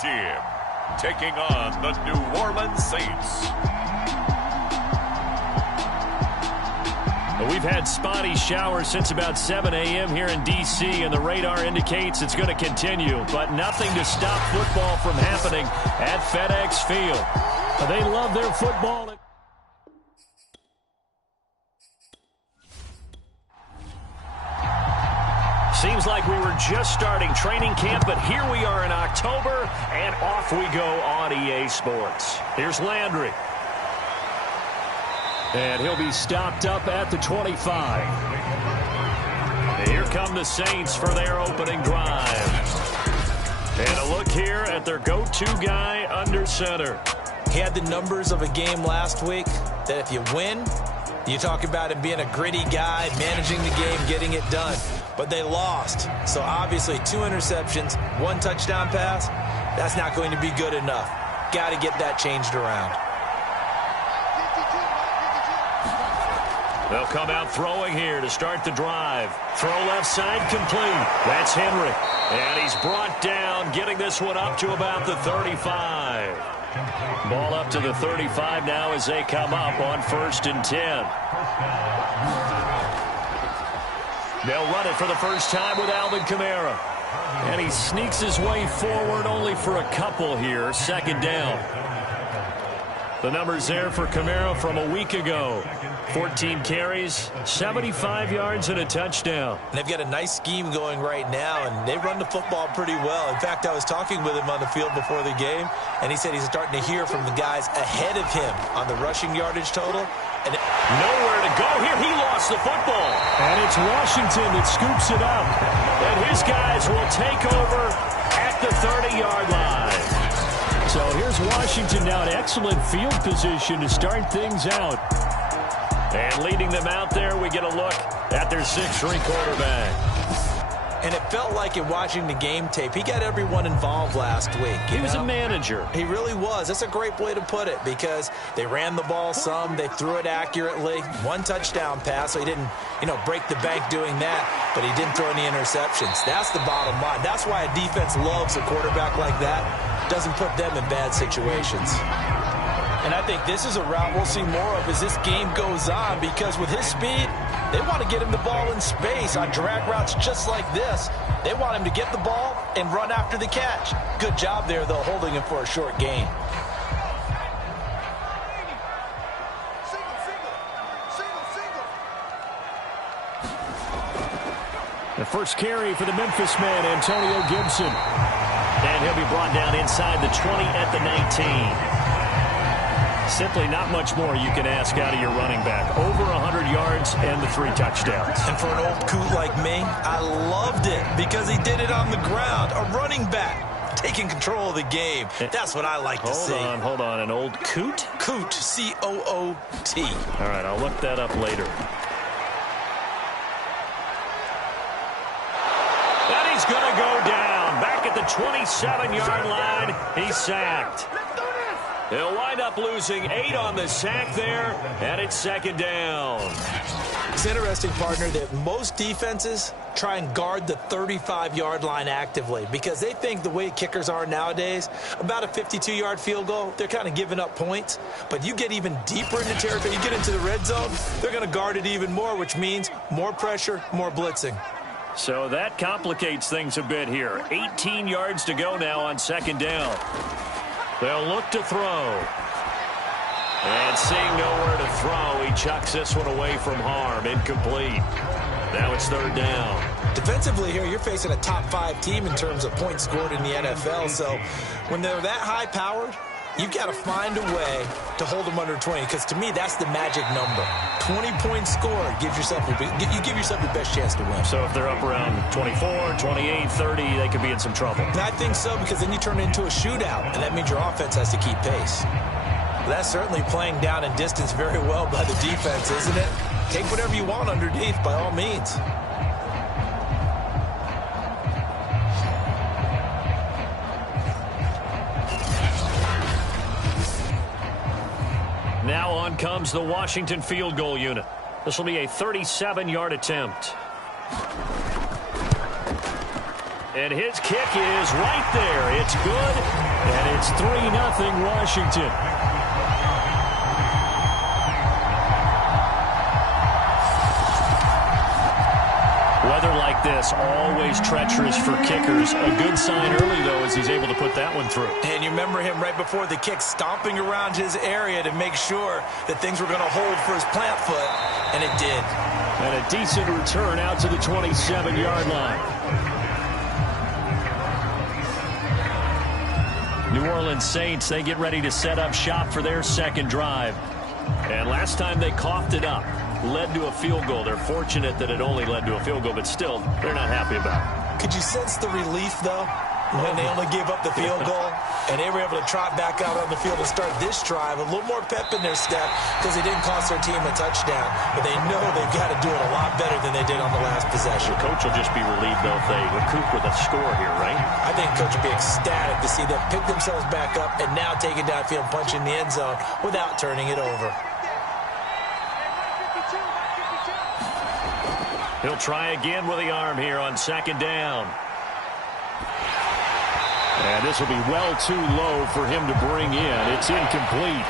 team, taking on the New Orleans Saints. We've had spotty showers since about 7 a.m. here in D.C., and the radar indicates it's going to continue, but nothing to stop football from happening at FedEx Field. They love their football. Seems like we were just starting training camp, but here we are in October, and off we go on EA Sports. Here's Landry. And he'll be stopped up at the 25. And here come the Saints for their opening drive. And a look here at their go-to guy under center. He had the numbers of a game last week that if you win, you talk about him being a gritty guy, managing the game, getting it done. But they lost. So obviously 2 interceptions, 1 touchdown pass, that's not going to be good enough. Got to get that changed around. They'll come out throwing here to start the drive. Throw left side complete. That's Henry. And he's brought down, getting this one up to about the 35. Ball up to the 35 now as they come up on 1st and 10. They'll run it for the first time with Alvin Kamara. And he sneaks his way forward only for a couple here. 2nd down. The numbers there for Kamara from a week ago. 14 carries, 75 yards, and a touchdown. And they've got a nice scheme going right now, and they run the football pretty well. In fact, I was talking with him on the field before the game, and he said he's starting to hear from the guys ahead of him on the rushing yardage total. And nowhere to go here. He lost the football. And it's Washington that scoops it up. And his guys will take over at the 30-yard line. So here's Washington now in excellent field position to start things out. And leading them out there, we get a look at their 6'3" quarterback. And it felt like in watching the game tape, he got everyone involved last week. He was a manager. He really was. That's a great way to put it because they ran the ball some. They threw it accurately. 1 touchdown pass, so he didn't, break the bank doing that, but he didn't throw any interceptions. That's the bottom line. That's why a defense loves a quarterback like that. Doesn't put them in bad situations. And I think this is a route we'll see more of as this game goes on because with his speed, they want to get him the ball in space on drag routes just like this. They want him to get the ball and run after the catch. Good job there, though, holding him for a short gain. The first carry for the Memphis man, Antonio Gibson. And he'll be brought down inside the 20 at the 19. Simply not much more you can ask out of your running back. Over 100 yards and the 3 touchdowns. And for an old coot like me, I loved it because he did it on the ground. A running back taking control of the game. That's what I like to see. Hold on. An old coot? Coot, C-O-O-T. All right, I'll look that up later. And he's going to go down. Back at the 27-yard line, he's sacked. He'll wind up losing 8 on the sack there, and it's 2nd down. It's interesting, partner, that most defenses try and guard the 35-yard line actively because they think the way kickers are nowadays, about a 52-yard field goal, they're kind of giving up points. But you get even deeper into territory, you get into the red zone, they're going to guard it even more, which means more pressure, more blitzing. So that complicates things a bit here. 18 yards to go now on 2nd down. They'll look to throw. And seeing nowhere to throw, he chucks this one away from harm. Incomplete. Now it's 3rd down. Defensively here, you're facing a top 5 team in terms of points scored in the NFL. So when they're that high-powered, you've got to find a way to hold them under 20. Because to me, that's the magic number. 20 points scored gives yourself you give yourself your best chance to win. So if they're up around 24, 28, 30, they could be in some trouble. And I think so because then you turn it into a shootout, and that means your offense has to keep pace. That's certainly playing down in distance very well by the defense, isn't it? Take whatever you want underneath by all means. Now on comes the Washington field goal unit. This will be a 37-yard attempt. And his kick is right there. It's good. And it's 3-0 Washington. Weather like this, always treacherous for kickers. A good sign early, though, as he's able to put that one through. And you remember him right before the kick stomping around his area to make sure that things were going to hold for his plant foot, and it did. And a decent return out to the 27-yard line. New Orleans Saints, they get ready to set up shop for their second drive. And last time they coughed it up, led to a field goal. They're fortunate that it only led to a field goal, but still, they're not happy about it. Could you sense the relief, though, when they only gave up the field goal and they were able to trot back out on the field and start this drive? A little more pep in their step because they didn't cost their team a touchdown, but they know they've got to do it a lot better than they did on the last possession. The coach will just be relieved, though, if they recoup with a score here, right? I think the coach will be ecstatic to see them pick themselves back up and now take it downfield, punch in the end zone without turning it over. He'll try again with the arm here on second down. And this will be well too low for him to bring in. It's incomplete.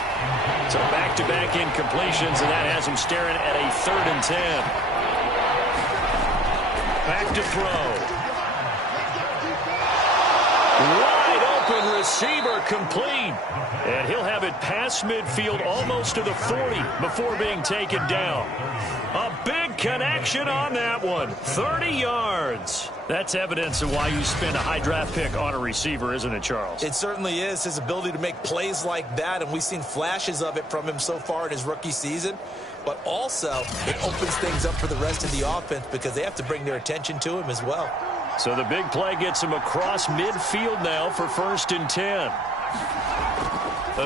So back-to-back incompletions, and that has him staring at a 3rd and 10. Back to throw. Wide open receiver complete. And he'll have it past midfield almost to the 40 before being taken down. A big connection on that one. 30 yards. That's evidence of why you spend a high draft pick on a receiver, isn't it, Charles? It certainly is. His ability to make plays like that, and we've seen flashes of it from him so far in his rookie season. But also, it opens things up for the rest of the offense because they have to bring their attention to him as well. So the big play gets him across midfield now for 1st and 10.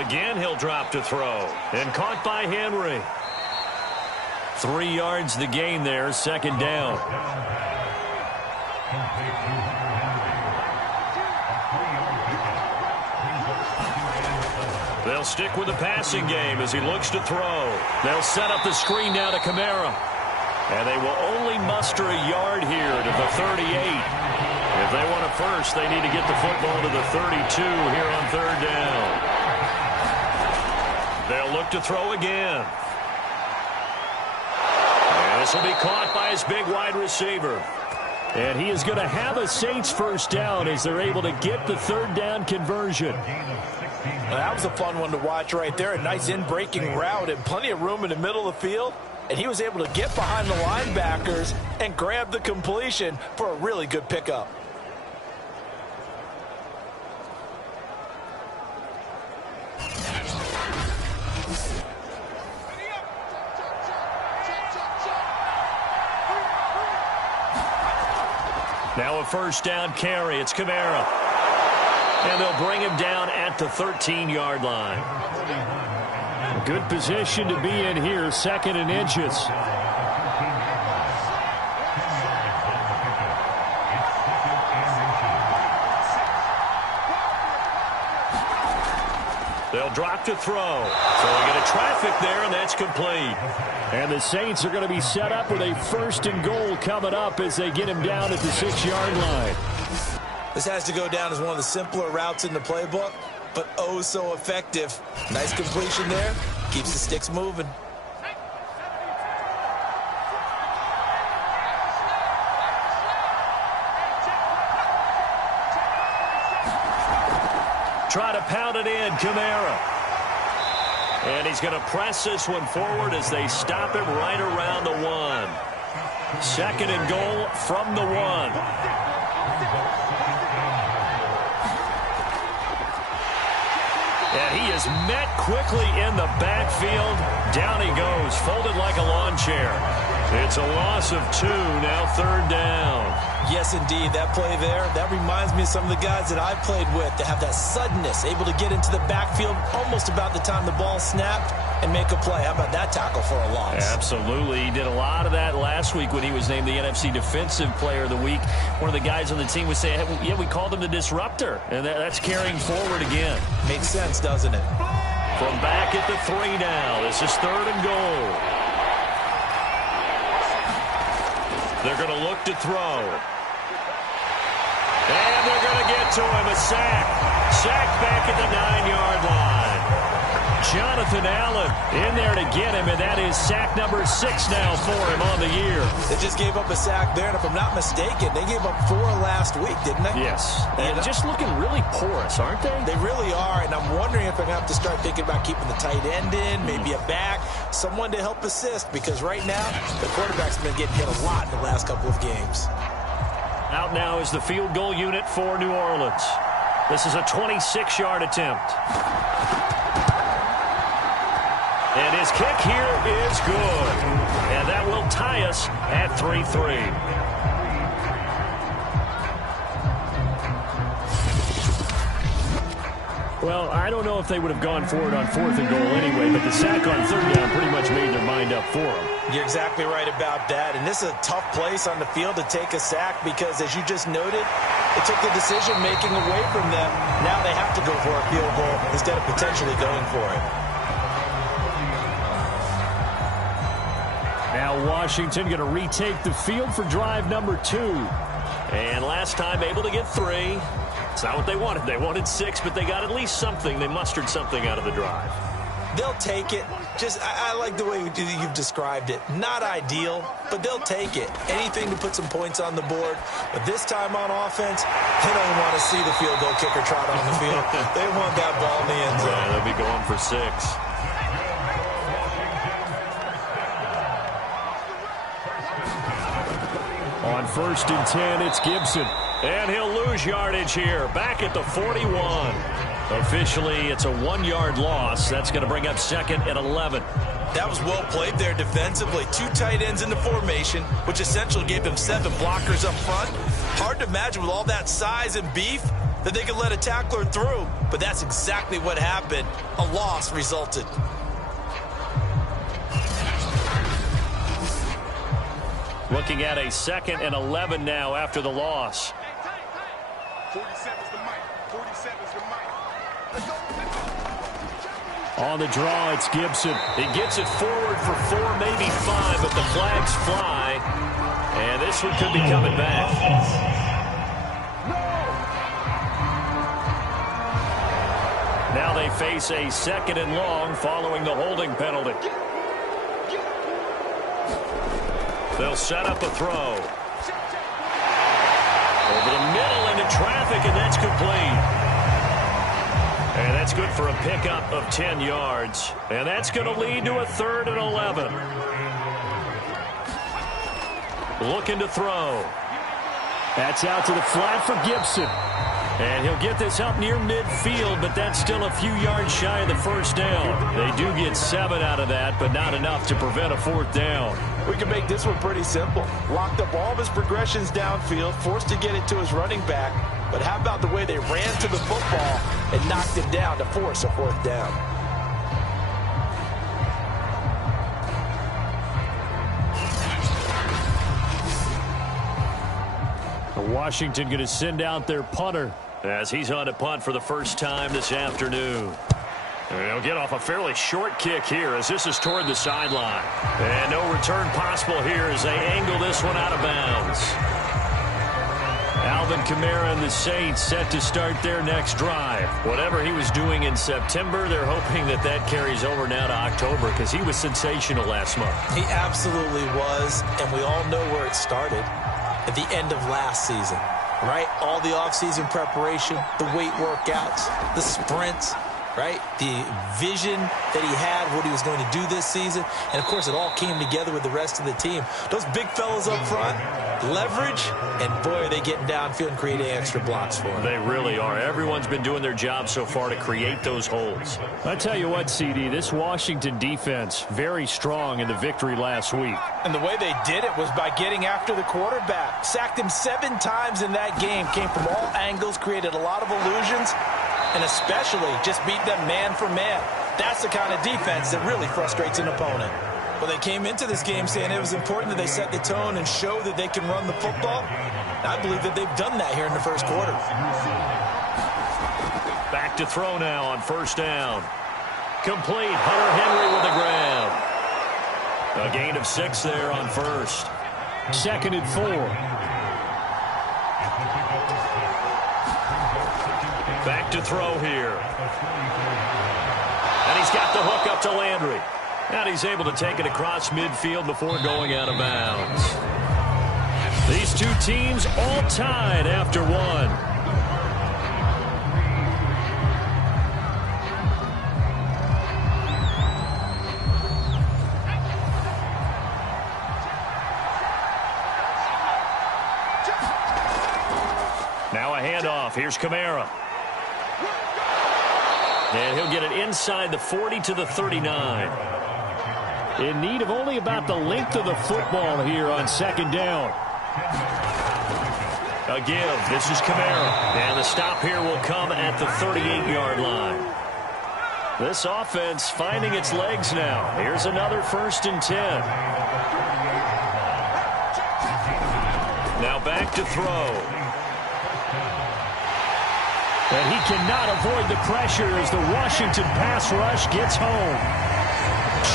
Again, he'll drop to throw. And caught by Henry. 3 yards the gain there, 2nd down. They'll stick with the passing game as he looks to throw. They'll set up the screen now to Kamara. And they will only muster a yard here to the 38. If they want a first, they need to get the football to the 32 here on 3rd down. They'll look to throw again. And this will be caught by his big wide receiver. And he is going to have a Saints first down as they're able to get the 3rd down conversion. Well, that was a fun one to watch right there. A nice in-breaking route and plenty of room in the middle of the field. And he was able to get behind the linebackers and grab the completion for a really good pickup. Now a first down carry. It's Kamara. And they'll bring him down at the 13-yard line. A good position to be in here, 2nd and inches. They'll drop to throw. Throwing into traffic there, and that's complete. And the Saints are going to be set up with a 1st and goal coming up as they get him down at the 6-yard line. This has to go down as one of the simpler routes in the playbook, but oh so effective. Nice completion there. Keeps the sticks moving. Try to pound it in, Kamara. And he's going to press this one forward as they stop him right around the 1. 2nd and goal from the 1. And he is met quickly in the backfield. Down he goes, folded like a lawn chair. It's a loss of 2, now 3rd down. Yes, indeed. That play there, that reminds me of some of the guys that I played with that have that suddenness, able to get into the backfield almost about the time the ball snapped and make a play. How about that tackle for a loss? Absolutely. He did a lot of that last week when he was named the NFC Defensive Player of the Week. One of the guys on the team would say, hey, yeah, we called him the disruptor. And that's carrying forward again. Makes sense, doesn't it? From back at the 3 now. This is 3rd and goal. They're going to look to throw. And they're going to get to him. A sack. Sack back back at the 9-yard line. Jonathan Allen in there to get him, and that is sack number 6 now for him on the year. They just gave up a sack there, and if I'm not mistaken, they gave up 4 last week, didn't they? Yes. And just looking really porous, aren't they? They really are, and I'm wondering if they're going to have to start thinking about keeping the tight end in, maybe a back, someone to help assist, because right now, the quarterback's been getting hit a lot in the last couple of games. Out now is the field goal unit for New Orleans. This is a 26-yard attempt. And his kick here is good. And that will tie us at 3-3. Well, I don't know if they would have gone for it on 4th and goal anyway, but the sack on 3rd down pretty much made their mind up for them. You're exactly right about that. And this is a tough place on the field to take a sack because, as you just noted, it took the decision-making away from them. Now they have to go for a field goal instead of potentially going for it. Now Washington going to retake the field for drive number 2. And last time able to get 3. It's not what they wanted. They wanted 6, but they got at least something. They mustered something out of the drive. They'll take it. I like the way you've described it. Not ideal, but they'll take it. Anything to put some points on the board. But this time on offense, they don't want to see the field goal kicker trot on the field. They want that ball in the end zone. Yeah, they'll be going for 6. On 1st and 10, it's Gibson. And he'll lose yardage here. Back at the 41. Officially, it's a 1-yard loss. That's going to bring up 2nd and 11. That was well played there defensively. 2 tight ends in the formation, which essentially gave them 7 blockers up front. Hard to imagine with all that size and beef that they could let a tackler through. But that's exactly what happened. A loss resulted. Looking at a 2nd and 11 now after the loss. 47's the mic. 47's the mic. On the draw, it's Gibson. He gets it forward for 4, maybe 5, but the flags fly. And this one could be coming back. Now they face a 2nd and long following the holding penalty. They'll set up a throw. Over the middle into traffic, and that's complete. And that's good for a pickup of 10 yards. And that's going to lead to a 3rd and 11. Looking to throw. That's out to the flat for Gibson. And he'll get this up near midfield, but that's still a few yards shy of the 1st down. They do get 7 out of that, but not enough to prevent a 4th down. We can make this one pretty simple. Locked up all of his progressions downfield, forced to get it to his running back. But how about the way they ran to the football and knocked him down to force a 4th down? Washington going to send out their punter as he's on to punt for the first time this afternoon. And he'll get off a fairly short kick here as this is toward the sideline. And no return possible here as they angle this one out of bounds. Alvin Kamara and the Saints set to start their next drive. Whatever he was doing in September, they're hoping that that carries over now to October because he was sensational last month. He absolutely was, and we all know where it started. At the end of last season, right? All the offseason preparation, the weight workouts, the sprints, right? The vision that he had, what he was going to do this season. And, of course, it all came together with the rest of the team. Those big fellas up front, leverage, and, boy, are they getting downfield and creating extra blocks for him. They really are. Everyone's been doing their job so far to create those holes. I tell you what, CD, this Washington defense, very strong in the victory last week. And the way they did it was by getting after the quarterback. Sacked him 7 times in that game. Came from all angles, created a lot of illusions, and especially just beat them man for man. That's the kind of defense that really frustrates an opponent. Well, they came into this game saying it was important that they set the tone and show that they can run the football. I believe that they've done that here in the first quarter. Back to throw now on 1st down. Complete. Hunter Henry with the grab. A gain of 6 there on 1st. 2nd and 4. Back to throw here. And he's got the hook up to Landry. And he's able to take it across midfield before going out of bounds. These two teams all tied after one. Now a handoff. Here's Kamara. And he'll get it inside the 40 to the 39. In need of only about the length of the football here on second down. A give. This is Kamara. And the stop here will come at the 38-yard line. This offense finding its legs now. Here's another 1st and 10. Now back to throw. And he cannot avoid the pressure as the Washington pass rush gets home.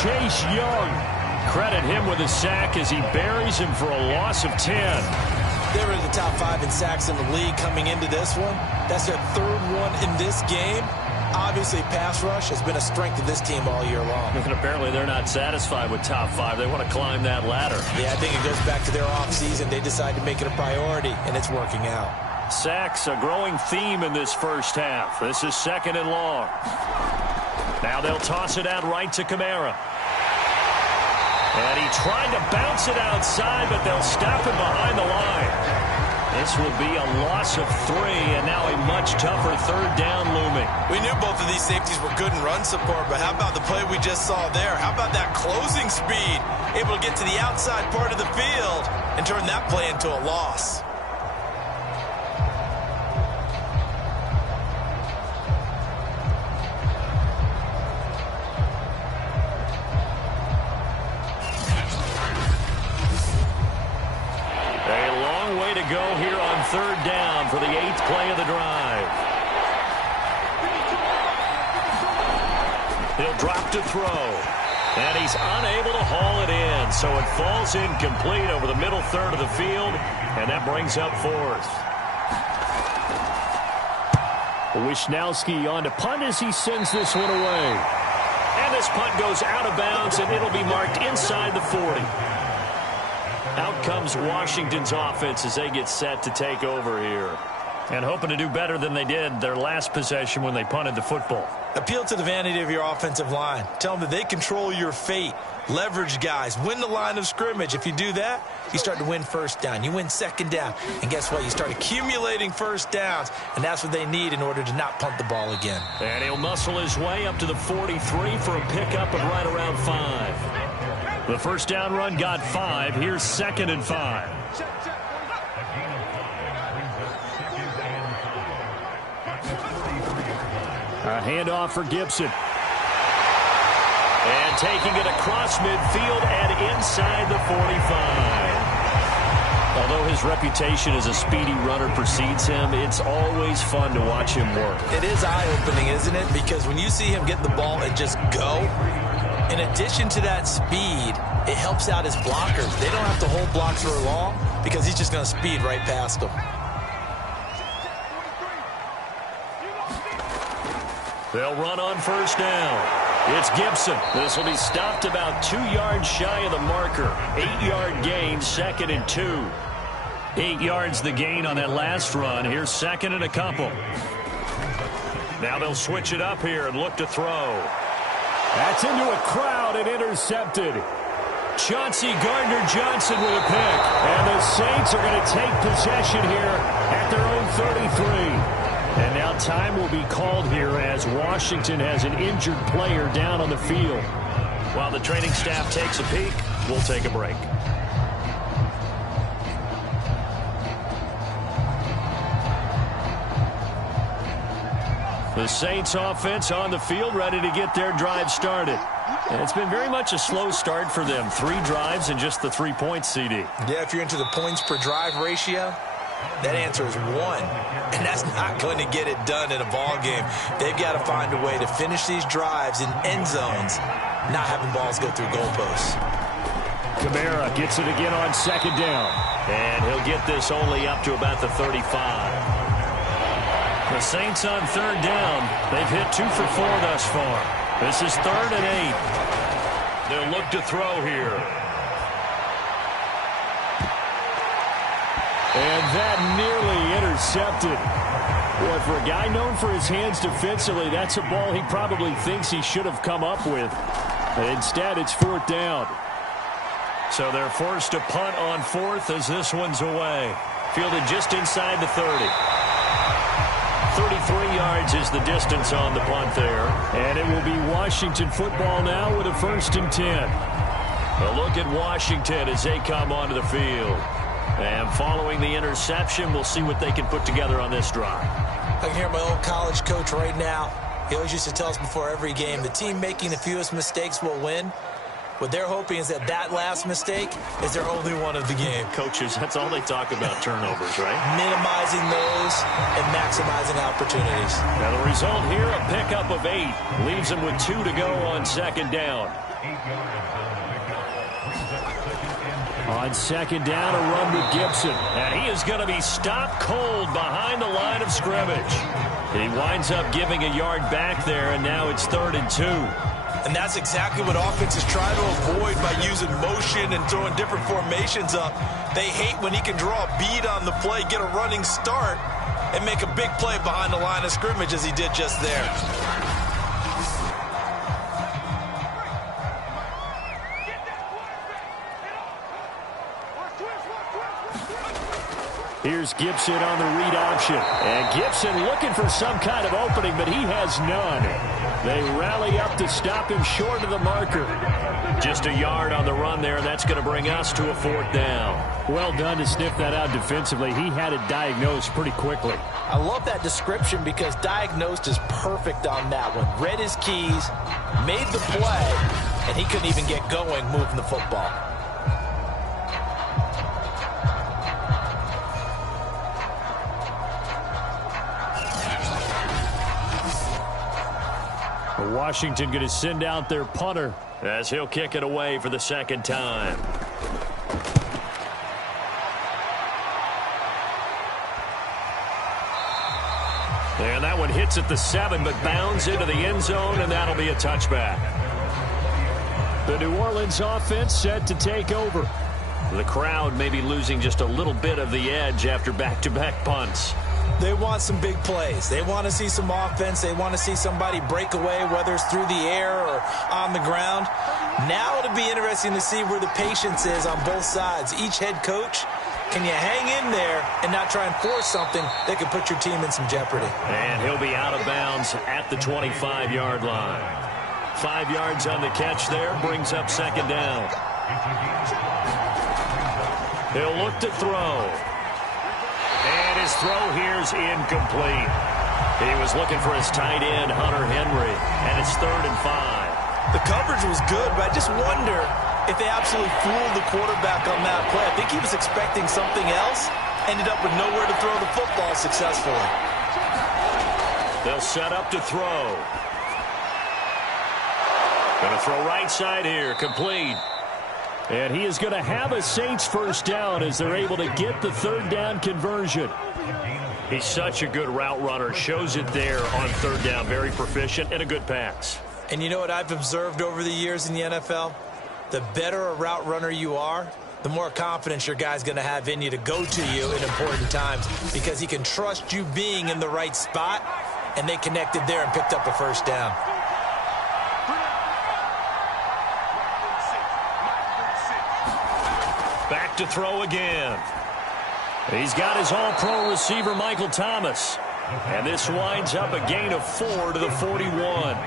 Chase Young. Credit him with a sack as he buries him for a loss of 10. They were in the top 5 in sacks in the league coming into this one. That's their 3rd one in this game. Obviously, pass rush has been a strength of this team all year long. And apparently they're not satisfied with top 5. They want to climb that ladder. Yeah, I think it goes back to their offseason. They decided to make it a priority, and it's working out. Sacks, a growing theme in this first half. This is 2nd and long. Now they'll toss it out right to Kamara. And he tried to bounce it outside, but they'll stop him behind the line. This will be a loss of 3, and now a much tougher 3rd down looming. We knew both of these safeties were good in run support, but how about the play we just saw there? How about that closing speed? Able to get to the outside part of the field and turn that play into a loss. Go here on 3rd down for the 8th play of the drive. He'll drop to throw. And he's unable to haul it in. So it falls incomplete over the middle 3rd of the field. And that brings up 4th. Wishnowski on to punt as he sends this one away. And this punt goes out of bounds, and it'll be marked inside the 40. Out comes Washington's offense as they get set to take over here. And hoping to do better than they did their last possession when they punted the football. Appeal to the vanity of your offensive line. Tell them that they control your fate. Leverage guys. Win the line of scrimmage. If you do that, you start to win 1st down. You win 2nd down. And guess what? You start accumulating 1st downs. And that's what they need in order to not punt the ball again. And he'll muscle his way up to the 43 for a pickup of right around 5. The 1st down run got 5. Here's 2nd and 5. A handoff for Gibson. And taking it across midfield and inside the 45. Although his reputation as a speedy runner precedes him, it's always fun to watch him work. It is eye-opening, isn't it? Because when you see him get the ball and just go, in addition to that speed, it helps out his blockers. They don't have to hold blocks for long because he's just going to speed right past them. They'll run on 1st down. It's Gibson. This will be stopped about 2 yards shy of the marker. 8-yard gain, 2nd and 2. 8 yards the gain on that last run. Here's 2nd and a couple. Now they'll switch it up here and look to throw. That's into a crowd and intercepted. Chauncey Gardner-Johnson with a pick. And the Saints are going to take possession here at their own 33. And now time will be called here as Washington has an injured player down on the field. While the training staff takes a peek, we'll take a break. The Saints offense on the field ready to get their drive started. And it's been very much a slow start for them. 3 drives and just the 3 points, CD. Yeah, if you're into the points per drive ratio, that answer is 1. And that's not going to get it done in a ball game. They've got to find a way to finish these drives in end zones, not having balls go through goalposts. Kamara gets it again on 2nd down. And he'll get this only up to about the 35. The Saints on third down. They've hit 2 for 4 thus far. This is 3rd and 8. They'll look to throw here. And that nearly intercepted. Boy, for a guy known for his hands defensively, that's a ball he probably thinks he should have come up with. Instead, it's 4th down. So they're forced to punt on 4th as this one's away. Fielded just inside the 30. 33 yards is the distance on the punt there. And it will be Washington football now with a 1st and 10. A look at Washington as they come onto the field. And following the interception, we'll see what they can put together on this drive. I can hear my old college coach right now. He always used to tell us before every game, the team making the fewest mistakes will win. What they're hoping is that last mistake is their only one of the game. Coaches, that's all they talk about, turnovers, right? Minimizing those and maximizing opportunities. Now the result here, a pickup of 8. Leaves them with 2 to go on 2nd down. On 2nd down, a run with Gibson. And he is going to be stopped cold behind the line of scrimmage. He winds up giving a yard back there, and now it's 3rd and 2. And that's exactly what offenses try to avoid by using motion and throwing different formations up. They hate when he can draw a bead on the play, get a running start, and make a big play behind the line of scrimmage as he did just there. Here's Gibson on the read option. And Gibson looking for some kind of opening, but he has none. They rally up to stop him short of the marker. Just a yard on the run there. That's going to bring us to a 4th down. Well done to sniff that out defensively. He had it diagnosed pretty quickly. I love that description because diagnosed is perfect on that one. Read his keys, made the play, and he couldn't even get going moving the football. Washington going to send out their punter as he'll kick it away for the 2nd time. And that one hits at the 7, but bounds into the end zone, and that'll be a touchback. The New Orleans offense set to take over. The crowd may be losing just a little bit of the edge after back-to-back punts. They want some big plays. They want to see some offense. They want to see somebody break away, whether it's through the air or on the ground. Now it'll be interesting to see where the patience is on both sides. Each head coach, can you hang in there and not try and force something that could put your team in some jeopardy? And he'll be out of bounds at the 25-yard line. 5 yards on the catch there, brings up 2nd down. He'll look to throw. And his throw here's incomplete. He was looking for his tight end, Hunter Henry, and it's 3rd and 5. The coverage was good, but I just wonder if they absolutely fooled the quarterback on that play. I think he was expecting something else, ended up with nowhere to throw the football successfully. They'll set up to throw. Going to throw right side here, complete. And he is going to have a Saints 1st down as they're able to get the 3rd down conversion. He's such a good route runner. Shows it there on 3rd down. Very proficient and a good pass. And you know what I've observed over the years in the NFL? The better a route runner you are, the more confidence your guy's going to have in you to go to you in important times because he can trust you being in the right spot, and they connected there and picked up a 1st down. Back to throw again. He's got his all-pro receiver, Michael Thomas. And this winds up a gain of 4 to the 41.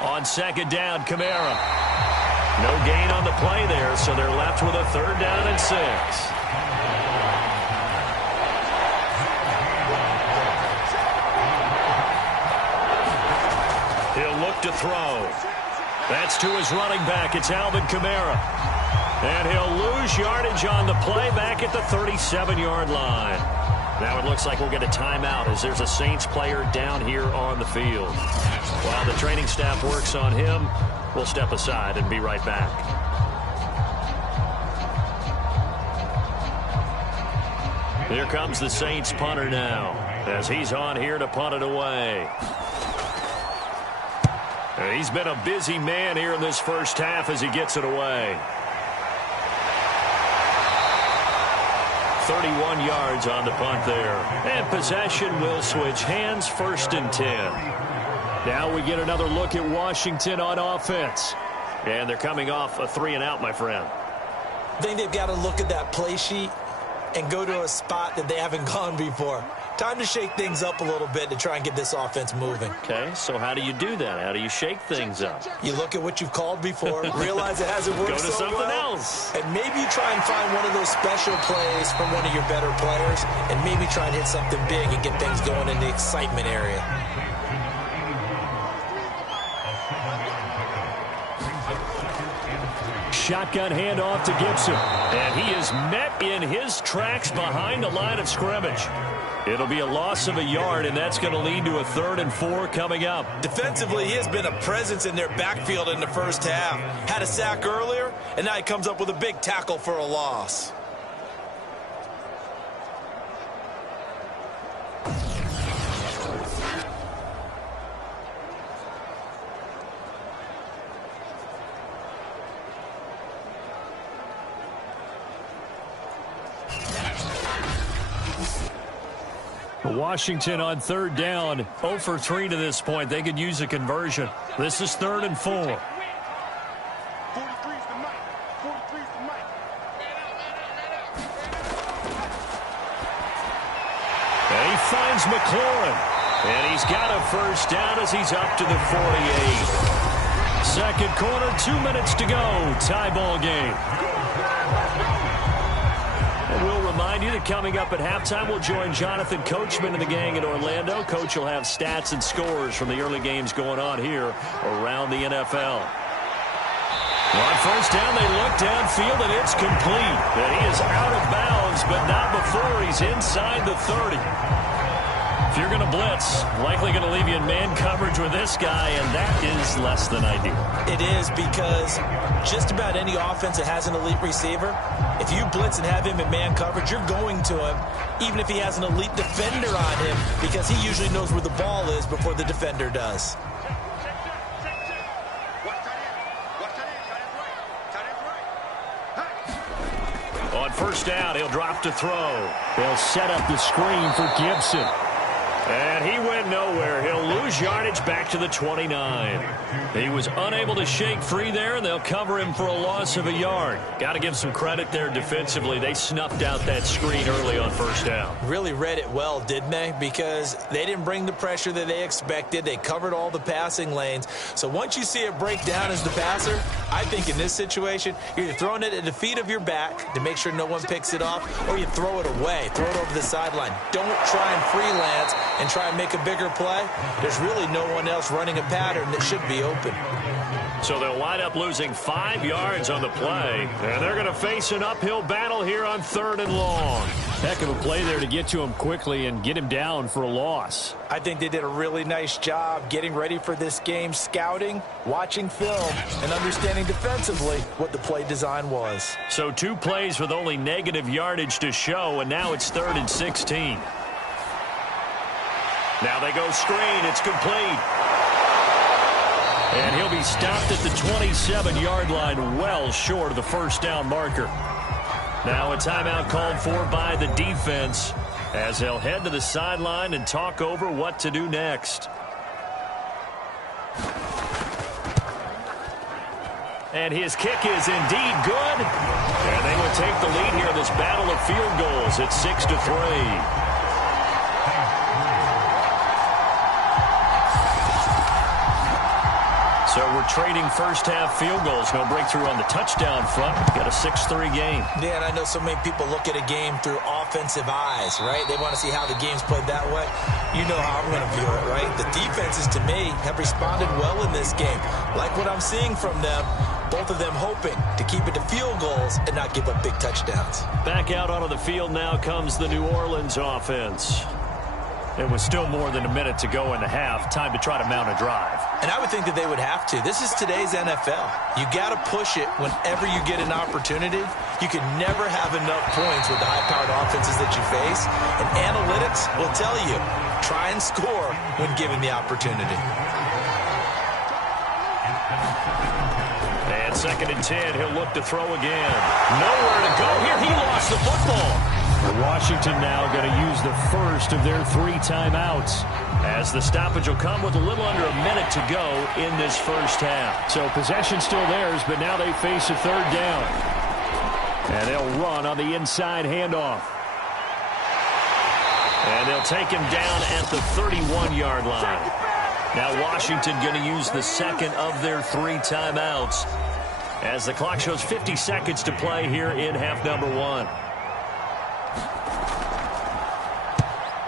On 2nd down, Kamara. No gain on the play there, so they're left with a 3rd down and 6. He'll look to throw. That's to his running back. It's Alvin Kamara. And he'll lose yardage on the play back at the 37-yard line. Now it looks like we'll get a timeout as there's a Saints player down here on the field. While the training staff works on him, we'll step aside and be right back. Here comes the Saints punter now as he's on here to punt it away. He's been a busy man here in this first half as he gets it away. 31 yards on the punt there. And possession will switch hands, 1st and 10. Now we get another look at Washington on offense. And they're coming off a 3-and-out, my friend. I think they've got to look at that play sheet and go to a spot that they haven't gone before. Time to shake things up a little bit to try and get this offense moving. Okay, so how do you do that? How do you shake things up? You look at what you've called before, realize it hasn't worked Go to so something well, else. and maybe try and find one of those special plays from one of your better players, and maybe try and hit something big and get things going in the excitement area. Shotgun handoff to Gibson. And he is met in his tracks behind the line of scrimmage. It'll be a loss of a yard, and that's going to lead to a 3rd and 4 coming up. Defensively, he has been a presence in their backfield in the first half. Had a sack earlier, and now he comes up with a big tackle for a loss. Washington on 3rd down, 0 for 3 to this point. They could use a conversion. This is 3rd and 4. 43's the mic. 43's the mic. And he finds McLaurin. And he's got a first down as he's up to the 48. Second quarter, 2 minutes to go. Tie ball game. And we'll remind you that coming up at halftime, we'll join Jonathan Coachman and the gang in Orlando. Coach will have stats and scores from the early games going on here around the NFL. On first down, they look downfield, and it's complete. And he is out of bounds, but not before he's inside the 30. If you're going to blitz, likely going to leave you in man coverage with this guy, and that is less than ideal. It is, because just about any offense that has an elite receiver, if you blitz and have him in man coverage, you're going to him, even if he has an elite defender on him, because he usually knows where the ball is before the defender does. On first down, he'll drop to throw. They'll set up the screen for Gibson. And he went nowhere. He'll lose yardage back to the 29. He was unable to shake free there, and they'll cover him for a loss of a yard. Got to give some credit there defensively. They snuffed out that screen early on first down. Really read it well, didn't they? Because they didn't bring the pressure that they expected. They covered all the passing lanes. So once you see it break down as the passer, I think in this situation, you're either throwing it at the feet of your back to make sure no one picks it off, or you throw it away, throw it over the sideline. Don't try and freelance and try and make a bigger play. There's really no one else running a pattern that should be open. So they'll wind up losing 5 yards on the play, and they're going to face an uphill battle here on 3rd and long. Heck of a play there to get to him quickly and get him down for a loss. I think they did a really nice job getting ready for this game, scouting, watching film, and understanding defensively what the play design was. So 2 plays with only negative yardage to show, and now it's 3rd and 16. Now they go screen. It's complete. And he'll be stopped at the 27-yard line, well short of the first down marker. Now a timeout called for by the defense as they'll head to the sideline and talk over what to do next. And his kick is indeed good. And they will take the lead here in this battle of field goals at 6-3. So we're trading first-half field goals. No breakthrough on the touchdown front. Got a 6-3 game. Yeah, and I know so many people look at a game through offensive eyes, right? They want to see how the game's played that way. You know how I'm going to view it, right? The defenses, to me, have responded well in this game. Like what I'm seeing from them, both of them hoping to keep it to field goals and not give up big touchdowns. Back out onto the field now comes the New Orleans offense. It was still more than a minute to go in the half. Time to try to mount a drive. And I would think that they would have to. This is today's NFL. You got to push it whenever you get an opportunity. You can never have enough points with the high-powered offenses that you face. And analytics will tell you, try and score when given the opportunity. And 2nd and 10, he'll look to throw again. Nowhere to go here. He lost the football. Washington now going to use the first of their 3 timeouts, as the stoppage will come with a little under a minute to go in this first half. So possession still theirs, but now they face a 3rd down. And they'll run on the inside handoff. And they'll take him down at the 31-yard line. Now Washington going to use the 2nd of their 3 timeouts, as the clock shows 50 seconds to play here in half number 1.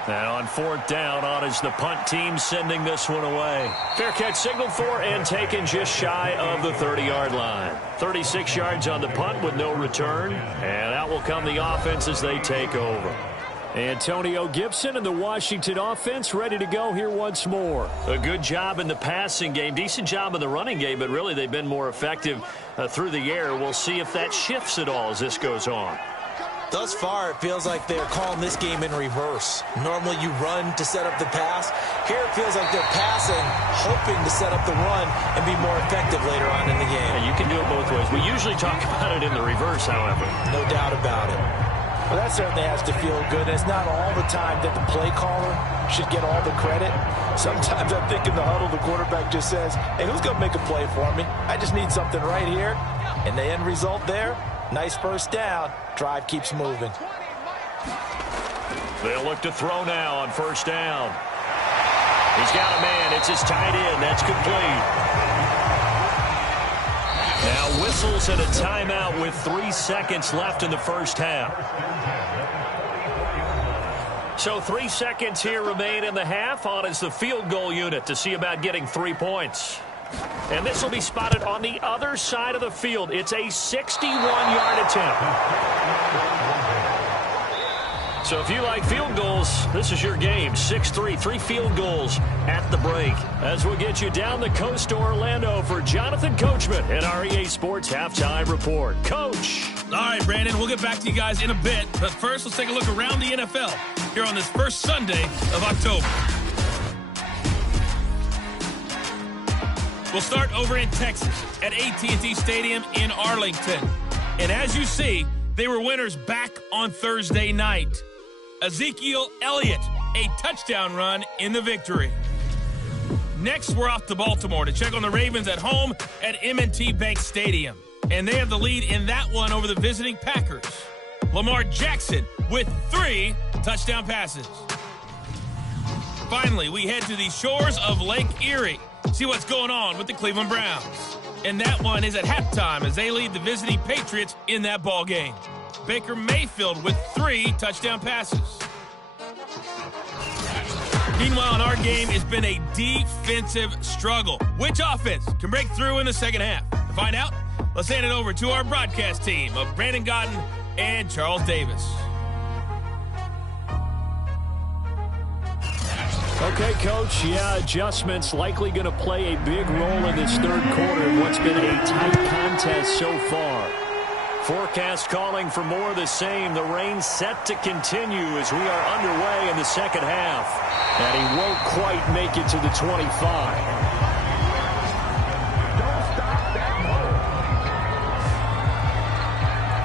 And on 4th down, on is the punt team sending this one away. Fair catch signaled for and taken just shy of the 30-yard line. 36 yards on the punt with no return. And out will come the offense as they take over. Antonio Gibson and the Washington offense ready to go here once more. A good job in the passing game, decent job in the running game, but really they've been more effective through the air. We'll see if that shifts at all as this goes on. Thus far, it feels like they're calling this game in reverse. Normally you run to set up the pass. Here it feels like they're passing, hoping to set up the run and be more effective later on in the game. Yeah, you can do it both ways. We usually talk about it in the reverse, however. No doubt about it. Well, that certainly has to feel good. It's not all the time that the play caller should get all the credit. Sometimes I think in the huddle, the quarterback just says, hey, who's going to make a play for me? I just need something right here. And the end result there, nice first down. Drive keeps moving. They'll look to throw now on 1st down. He's got a man. It's his tight end. That's complete. Now whistles and a timeout with 3 seconds left in the first half. So 3 seconds here remain in the half. On is the field goal unit to see about getting 3 points. And this will be spotted on the other side of the field. It's a 61-yard attempt. So if you like field goals, this is your game. 6-3, 3 field goals at the break. As we'll get you down the coast to Orlando for Jonathan Coachman and our EA Sports Halftime Report. Coach. All right, Brandon, we'll get back to you guys in a bit. But first, let's take a look around the NFL here on this first Sunday of October. We'll start over in Texas at AT&T Stadium in Arlington. And as you see, they were winners back on Thursday night. Ezekiel Elliott, a touchdown run in the victory. Next, we're off to Baltimore to check on the Ravens at home at M&T Bank Stadium. And they have the lead in that one over the visiting Packers. Lamar Jackson with 3 touchdown passes. Finally, we head to the shores of Lake Erie. See what's going on with the Cleveland Browns. And that one is at halftime as they lead the visiting Patriots in that ball game. Baker Mayfield with 3 touchdown passes. Meanwhile, in our game, it's been a defensive struggle. Which offense can break through in the second half? To find out, let's hand it over to our broadcast team of Brandon Godden and Charles Davis. Okay, Coach, adjustments likely going to play a big role in this third quarter in what's been a tight contest so far. Forecast calling for more of the same. The rain set to continue as we are underway in the second half. And he won't quite make it to the 25.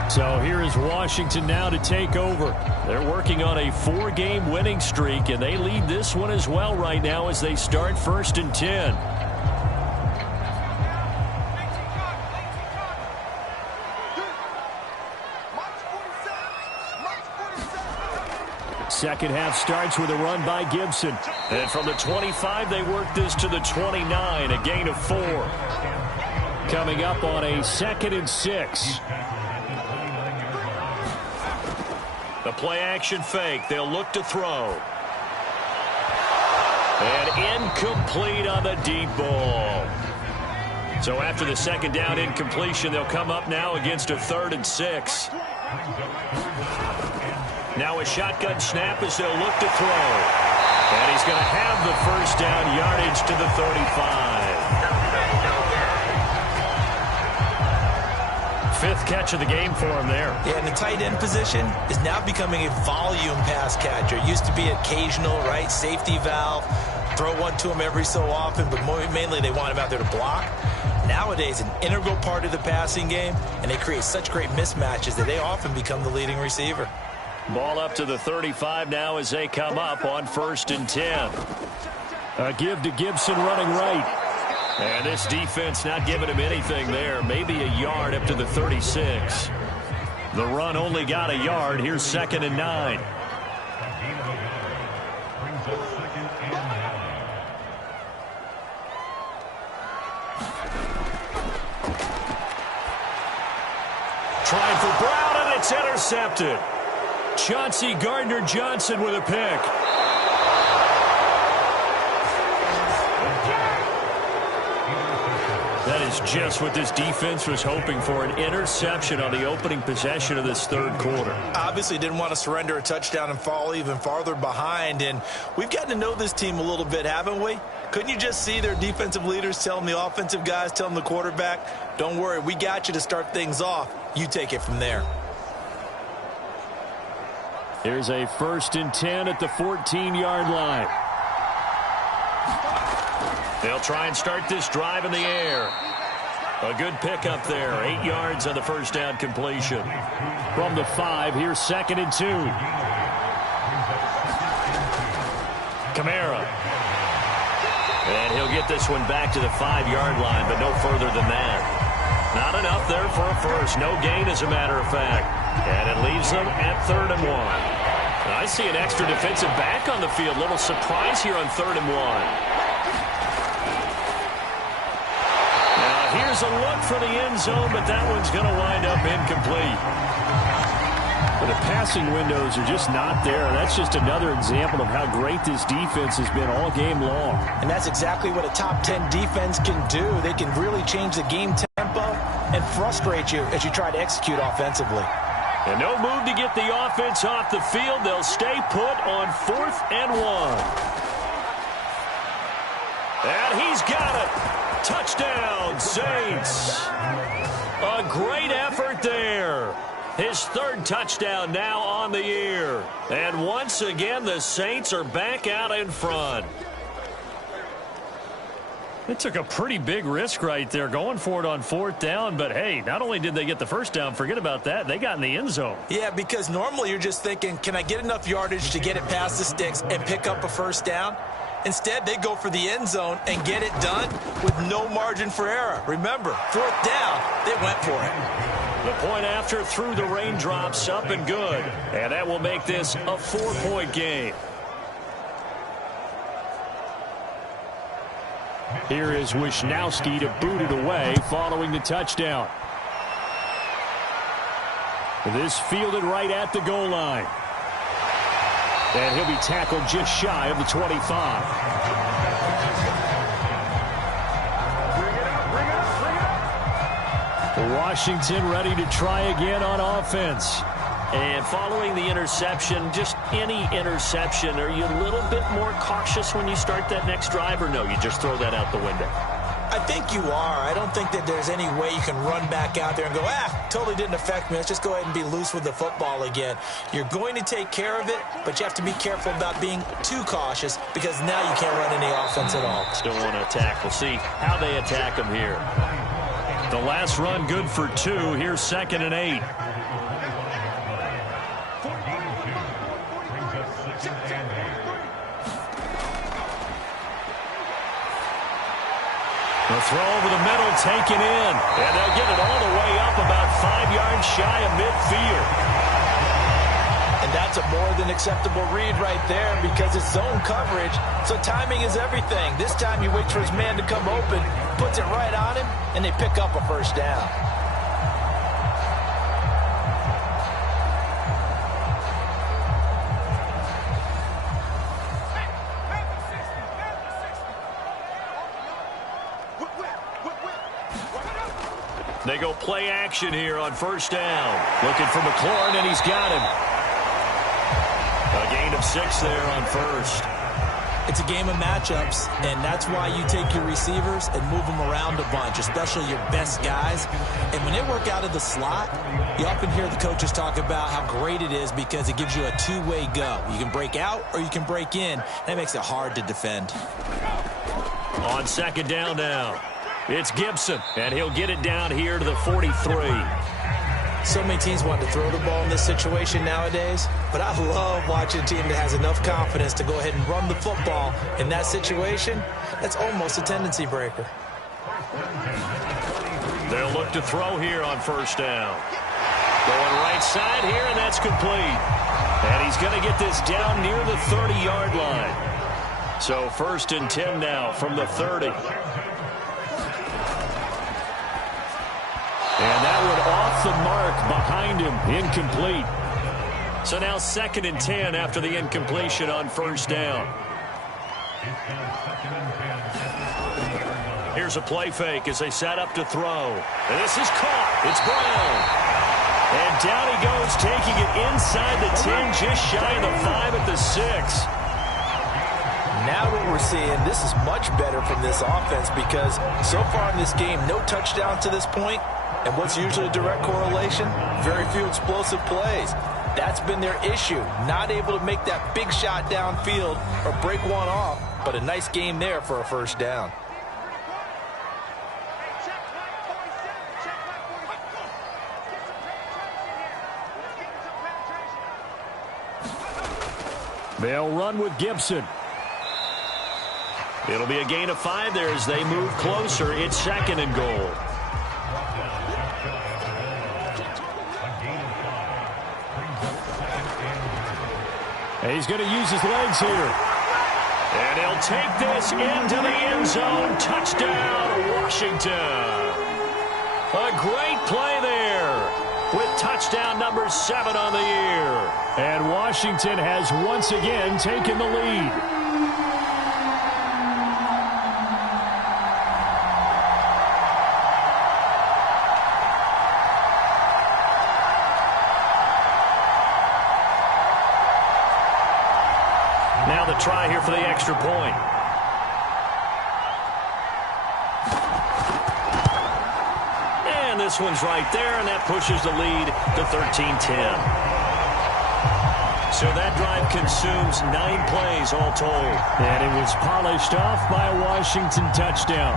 So here is Washington now to take over. They're working on a 4-game winning streak, and they lead this one as well right now as they start 1st and 10. Second half starts with a run by Gibson. And from the 25, they work this to the 29, a gain of 4. Coming up on a 2nd and 6. The play-action fake. They'll look to throw. And incomplete on the deep ball. So after the second down incompletion, they'll come up now against a 3rd and 6. Now a shotgun snap as they'll look to throw. And he's going to have the first down, yardage to the 35. 5th catch of the game for him there. Yeah, and the tight end position is now becoming a volume pass catcher. It used to be occasional, right? Safety valve. Throw one to him every so often, but mainly they want him out there to block. Nowadays, an integral part of the passing game, and they create such great mismatches that they often become the leading receiver. Ball up to the 35 now as they come up on 1st and 10. A give to Gibson running right. And this defense not giving him anything there. Maybe a yard up to the 36. The run only got a yard. Here's 2nd and 9. Trying for Brown, and it's intercepted. Chauncey Gardner-Johnson with a pick. That is just what this defense was hoping for, an interception on the opening possession of this 3rd quarter. Obviously didn't want to surrender a touchdown and fall even farther behind, and we've gotten to know this team a little bit, haven't we? Couldn't you just see their defensive leaders telling the offensive guys, telling the quarterback, don't worry, we got you to start things off. You take it from there. Here's a 1st and 10 at the 14-yard line. They'll try and start this drive in the air. A good pickup there. 8 yards on the first down completion. From the 5, here's 2nd and 2. Kamara. And he'll get this one back to the 5-yard line, but no further than that. Not enough there for a first. No gain, as a matter of fact. And it leaves them at 3rd and 1. I see an extra defensive back on the field. Little surprise here on 3rd and 1. Here's a look for the end zone, but that one's going to wind up incomplete. But the passing windows are just not there. That's just another example of how great this defense has been all game long. And that's exactly what a top 10 defense can do. They can really change the game tempo and frustrate you as you try to execute offensively. And no move to get the offense off the field. They'll stay put on 4th and 1. And he's got it. Touchdown, Saints. A great effort there. His 3rd touchdown now on the year. And once again, the Saints are back out in front. They took a pretty big risk right there going for it on 4th down. But, hey, not only did they get the first down, forget about that, they got in the end zone. Yeah, because normally you're just thinking, can I get enough yardage to get it past the sticks and pick up a first down? Instead, they go for the end zone and get it done with no margin for error. Remember, 4th down, they went for it. The point after through the raindrops, up and good. And that will make this a 4-point game. Here is Wisnowski to boot it away following the touchdown. This fielded right at the goal line. And he'll be tackled just shy of the 25. Washington ready to try again on offense. And following the interception, just any interception, are you a little bit more cautious when you start that next drive, or no, you just throw that out the window? I think you are. I don't think that there's any way you can run back out there and go, totally didn't affect me. Let's just go ahead and be loose with the football again. You're going to take care of it, but you have to be careful about being too cautious because now you can't run any offense at all. Still want to attack. We'll see how they attack them here. The last run good for 2. Here's 2nd and 8. The throw over the middle taken in. And they'll get it all the way up about 5 yards shy of midfield. And that's a more than acceptable read right there because it's zone coverage, so timing is everything. This time he waits for his man to come open, puts it right on him, and they pick up a first down. They go play action here on first down. Looking for McLaurin, and he's got him. A gain of 6 there on first. It's a game of matchups, and that's why you take your receivers and move them around a bunch, especially your best guys. And when they work out of the slot, you often hear the coaches talk about how great it is because it gives you a two-way go. You can break out or you can break in. That makes it hard to defend. On second down now, it's Gibson, and he'll get it down here to the 43. So many teams want to throw the ball in this situation nowadays, but I love watching a team that has enough confidence to go ahead and run the football in that situation. That's almost a tendency breaker. They'll look to throw here on first down. Going right side here, and that's complete. And he's going to get this down near the 30-yard line. So 1st and 10 now from the 30. And that one off the mark behind him, incomplete. So now 2nd and 10 after the incompletion on first down. Here's a play fake as they set up to throw. And this is caught. It's Brown. And down he goes, taking it inside the 10, just shy of the 5 at the 6. Now what we're seeing, this is much better from this offense because so far in this game, no touchdown to this point. And what's usually a direct correlation? Very few explosive plays. That's been their issue. Not able to make that big shot downfield or break one off, but a nice game there for a first down. They'll run with Gibson. It'll be a gain of 5 there as they move closer. It's 2nd and goal. And he's going to use his legs here. And he'll take this into the end zone. Touchdown, Washington. A great play there with touchdown number 7 on the year. And Washington has once again taken the lead. Now the try here for the extra point. And this one's right there, and that pushes the lead to 13-10. So that drive consumes 9 plays all told. And it was polished off by a Washington touchdown.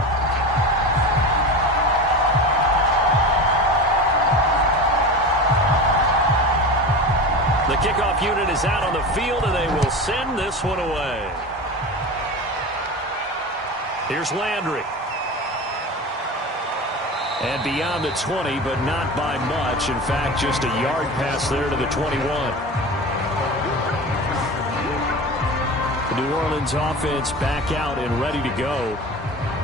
The kickoff unit is out on the field, and they will send this one away. Here's Landry. And beyond the 20, but not by much. In fact, just a yard pass there to the 21. The New Orleans offense back out and ready to go.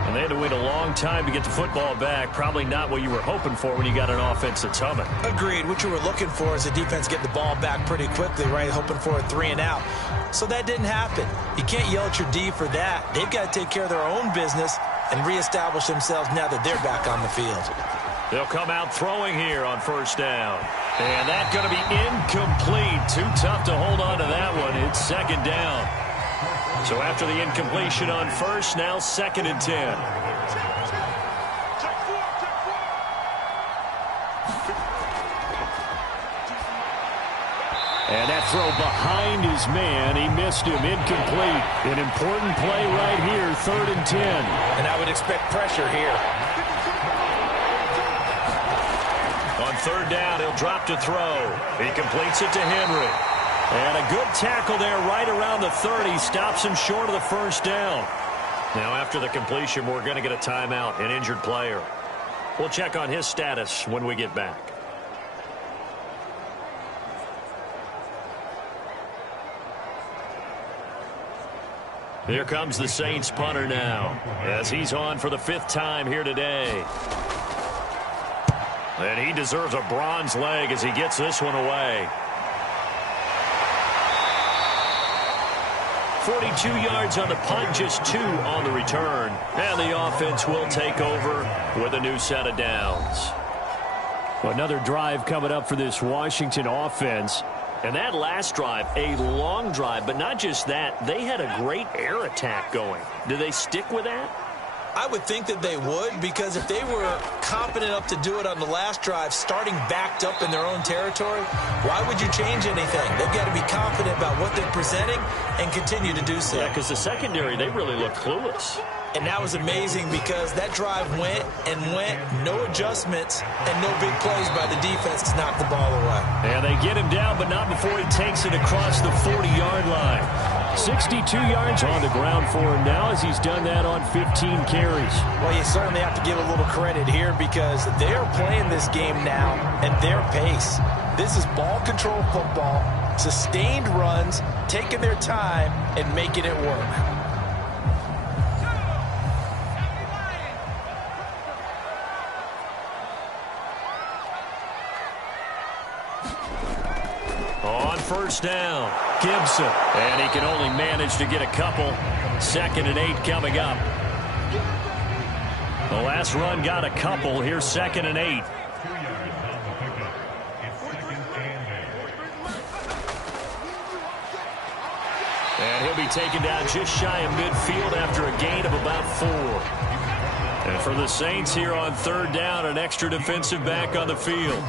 And they had to wait a long time to get the football back. Probably not what you were hoping for when you got an offense that's humming. Agreed. What you were looking for is the defense getting the ball back pretty quickly, right? Hoping for a 3 and out. So that didn't happen. You can't yell at your D for that. They've got to take care of their own business and reestablish themselves now that they're back on the field. They'll come out throwing here on first down. And that's going to be incomplete. Too tough to hold on to that one. It's 2nd down. So after the incompletion on first, now 2nd and 10. And that throw behind his man, he missed him, incomplete. An important play right here, 3rd and 10. And I would expect pressure here. On 3rd down, he'll drop to throw. He completes it to Henry. And a good tackle there right around the 30. Stops him short of the first down. Now after the completion, we're going to get a timeout, an injured player. We'll check on his status when we get back. Here comes the Saints punter now, as he's on for the 5th time here today. And he deserves a bronze leg as he gets this one away. 42 yards on the punt, just 2 on the return. And the offense will take over with a new set of downs. Well, another drive coming up for this Washington offense. And that last drive, a long drive, but not just that. They had a great air attack going. Do they stick with that? I would think that they would, because if they were confident enough to do it on the last drive, starting backed up in their own territory, why would you change anything? They've got to be confident about what they're presenting and continue to do so. Yeah, because the secondary, they really look clueless. And that was amazing because that drive went and went, no adjustments and no big plays by the defense to knock the ball away. And they get him down, but not before he takes it across the 40-yard line. 62 yards on the ground for him now as he's done that on 15 carries. Well, you certainly have to give a little credit here because they're playing this game now at their pace. This is ball control football, sustained runs, taking their time and making it work. On first down, Gibson. And he can only manage to get a couple. 2nd and 8 coming up. The last run got a couple. Here's 2nd and 8. And he'll be taken down just shy of midfield after a gain of about 4. And for the Saints here on 3rd down, an extra defensive back on the field.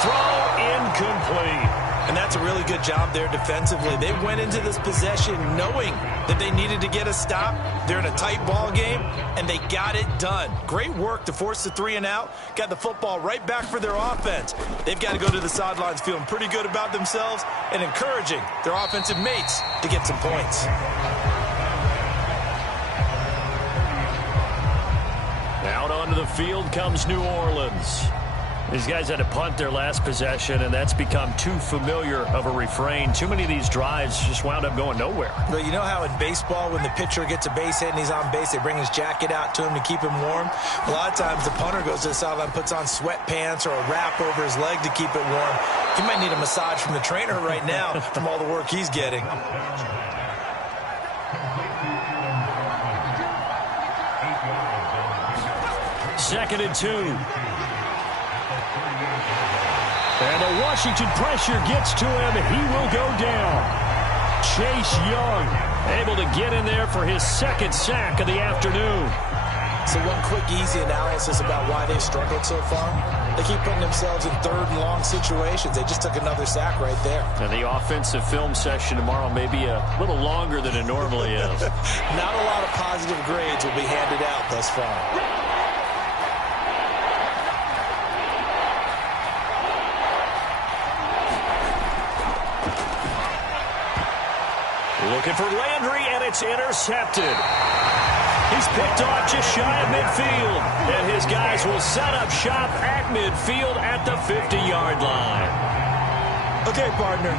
Throw incomplete. And that's a really good job there defensively. They went into this possession knowing that they needed to get a stop. They're in a tight ball game, and they got it done. Great work to force the 3 and out. Got the football right back for their offense. They've got to go to the sidelines feeling pretty good about themselves and encouraging their offensive mates to get some points. Out onto the field comes New Orleans. These guys had to punt their last possession, and that's become too familiar of a refrain. Too many of these drives just wound up going nowhere. But you know how in baseball, when the pitcher gets a base hit and he's on base, they bring his jacket out to him to keep him warm? A lot of times the punter goes to the sideline, puts on sweatpants or a wrap over his leg to keep it warm. He might need a massage from the trainer right now from all the work he's getting. 2nd and 2. And the Washington pressure gets to him. He will go down. Chase Young able to get in there for his 2nd sack of the afternoon. So one quick, easy analysis about why they've struggled so far. They keep putting themselves in 3rd and long situations. They just took another sack right there. And the offensive film session tomorrow may be a little longer than it normally is. Not a lot of positive grades will be handed out thus far. Looking for Landry, and it's intercepted. He's picked off just shy of midfield. And his guys will set up shop at midfield at the 50-yard line. Okay, partner,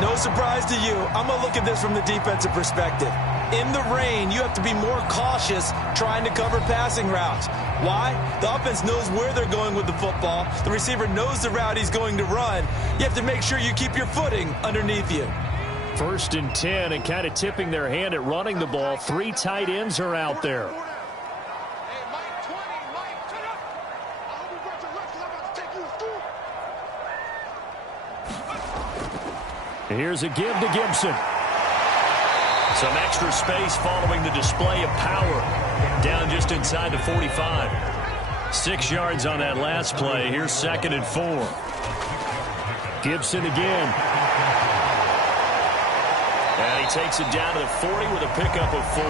no surprise to you. I'm going to look at this from the defensive perspective. In the rain, you have to be more cautious trying to cover passing routes. Why? The offense knows where they're going with the football. The receiver knows the route he's going to run. You have to make sure you keep your footing underneath you. 1st and 10, and kind of tipping their hand at running the ball. 3 tight ends are out there. Here's a give to Gibson. Some extra space following the display of power. Down just inside the 45. 6 yards on that last play. Here's 2nd and 4. Gibson again. And he takes it down to the 40 with a pickup of 4.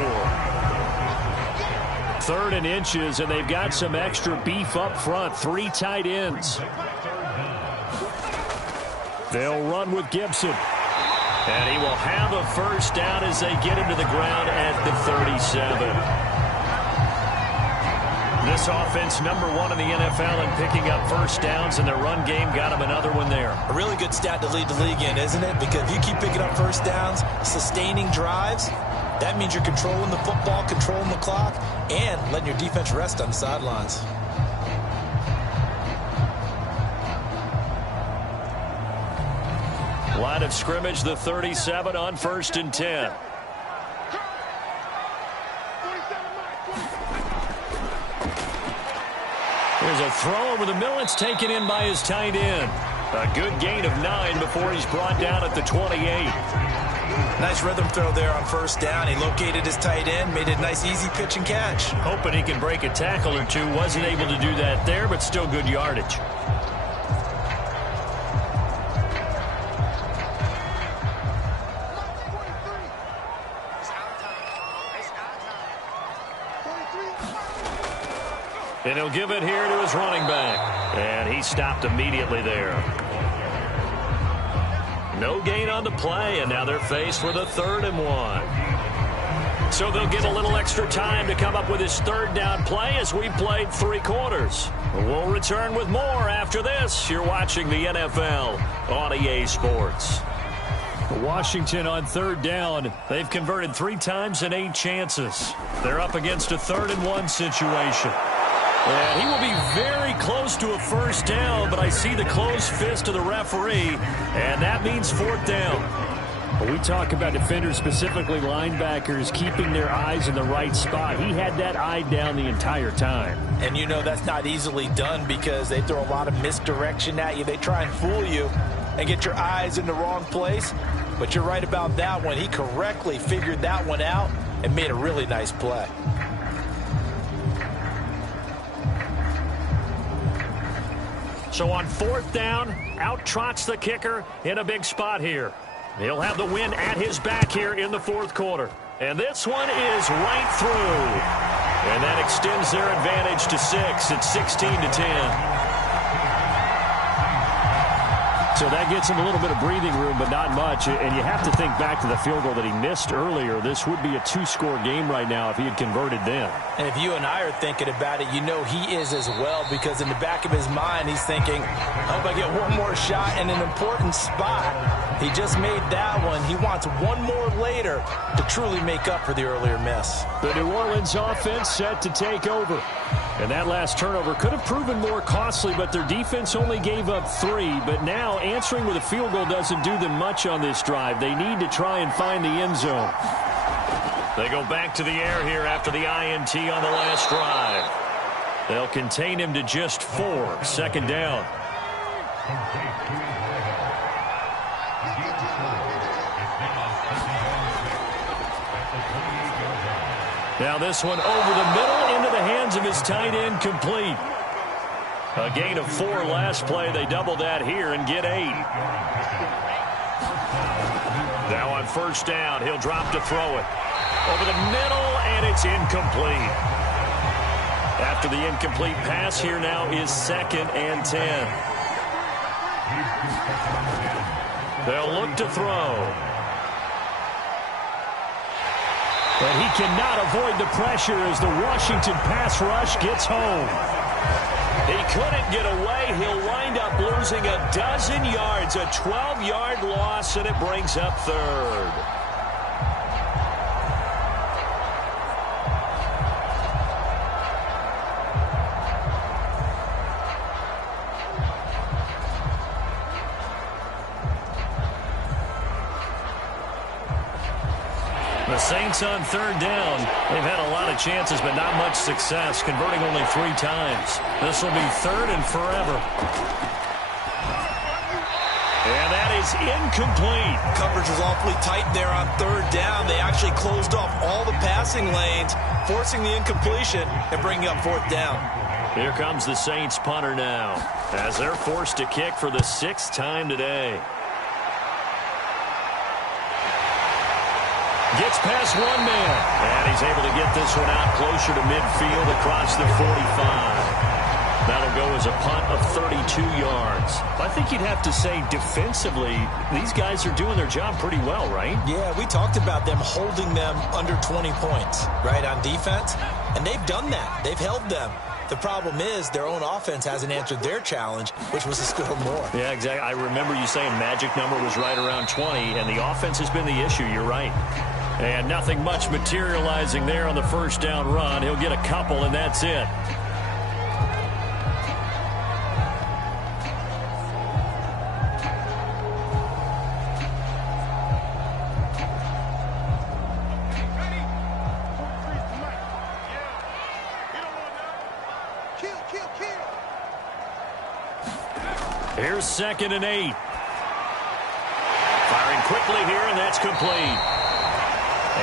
3rd and inches, and they've got some extra beef up front. 3 tight ends. They'll run with Gibson. And he will have a 1st down as they get him to the ground at the 37. This offense, number 1 in the NFL in picking up 1st downs, and their run game got him another one there. A really good stat to lead the league in, isn't it? Because if you keep picking up 1st downs, sustaining drives, that means you're controlling the football, controlling the clock, and letting your defense rest on the sidelines. Line of scrimmage, the 37 on 1st and 10. Here's a throw over the middle. It's taken in by his tight end. A good gain of 9 before he's brought down at the 28. Nice rhythm throw there on first down. He located his tight end, made a nice easy pitch and catch. Hoping he can break a tackle or two. Wasn't able to do that there, but still good yardage. And he'll give it here to his running back. And he stopped immediately there. No gain on the play, and now they're faced with a 3rd and 1. So they'll get a little extra time to come up with his 3rd down play as we played 3 quarters. We'll return with more after this. You're watching the NFL on EA Sports. Washington on 3rd down. They've converted 3 times and 8 chances. They're up against a 3rd and 1 situation. And he will be very close to a 1st down, but I see the closed fist of the referee, and that means 4th down. When we talk about defenders, specifically linebackers, keeping their eyes in the right spot. He had that eye down the entire time. And you know that's not easily done because they throw a lot of misdirection at you. They try and fool you and get your eyes in the wrong place. But you're right about that one. He correctly figured that one out and made a really nice play. So on 4th down, out trots the kicker in a big spot here. He'll have the win at his back here in the 4th quarter. And this one is right through. And that extends their advantage to 6. It's 16-10. So that gets him a little bit of breathing room, but not much. And you have to think back to the field goal that he missed earlier. This would be a 2-score game right now if he had converted then. And if you and I are thinking about it, you know he is as well, because in the back of his mind, he's thinking, I hope I get one more shot in an important spot. He just made that one. He wants one more later to truly make up for the earlier miss. The New Orleans offense set to take over. And that last turnover could have proven more costly, but their defense only gave up 3. But now answering with a field goal doesn't do them much on this drive. They need to try and find the end zone. They go back to the air here after the INT on the last drive. They'll contain him to just 4. 2nd down. Now this one over the middle into the hands of his tight end, complete. A gain of 4 last play. They double that here and get 8. Now on 1st down, he'll drop to throw it. Over the middle, and it's incomplete. After the incomplete pass, here now is 2nd and 10. They'll look to throw. But he cannot avoid the pressure as the Washington pass rush gets home. He couldn't get away. He'll wind up losing a dozen yards, a 12-yard loss, and it brings up 3rd. The Saints on 3rd down. They've had a lot of chances, but not much success, converting only 3 times. This will be 3rd and forever. And that is incomplete. Coverage was awfully tight there on 3rd down. They actually closed off all the passing lanes, forcing the incompletion and bringing up 4th down. Here comes the Saints punter now, as they're forced to kick for the 6th time today. Gets past one man, and he's able to get this one out closer to midfield across the 45. That'll go as a punt of 32 yards. I think you'd have to say defensively, these guys are doing their job pretty well, right? Yeah, we talked about them holding them under 20 points, right, on defense. And they've done that. They've held them. The problem is their own offense hasn't answered their challenge, which was to score more. Yeah, exactly. I remember you saying magic number was right around 20, and the offense has been the issue. You're right. And nothing much materializing there on the 1st down run. He'll get a couple, and that's it. Here's 2nd and 8. Firing quickly here, and that's complete.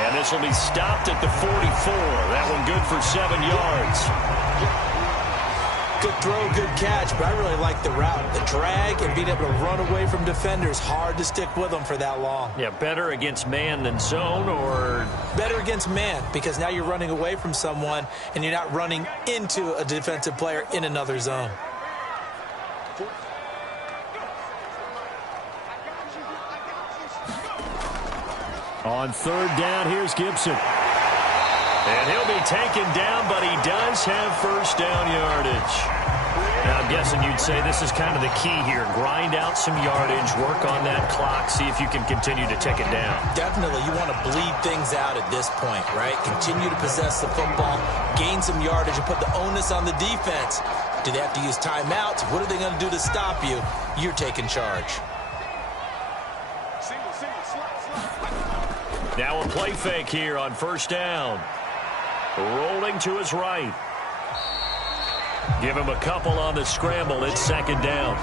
And this will be stopped at the 44. That one good for 7 yards. Good throw, good catch, but I really like the route. The drag and being able to run away from defenders, hard to stick with them for that long. Yeah, better against man than zone, or? Better against man, because now you're running away from someone and you're not running into a defensive player in another zone. On 3rd down, here's Gibson. And he'll be taken down, but he does have 1st down yardage. Now, I'm guessing you'd say this is kind of the key here. Grind out some yardage, work on that clock, see if you can continue to take it down. Definitely, you want to bleed things out at this point, right? Continue to possess the football, gain some yardage, and put the onus on the defense. Do they have to use timeouts? What are they going to do to stop you? You're taking charge. Now a play fake here on 1st down. Rolling to his right. Give him a couple on the scramble. It's 2nd down.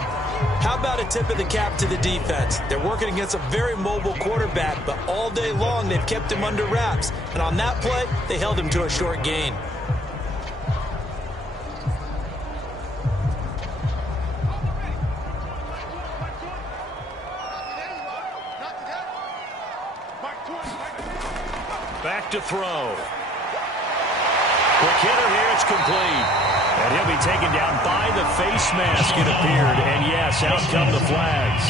How about a tip of the cap to the defense? They're working against a very mobile quarterback, but all day long they've kept him under wraps. And on that play, they held him to a short gain. Back to throw. Quick hitter here, it's complete. And he'll be taken down by the face mask, it appeared. And yes, out come the flags.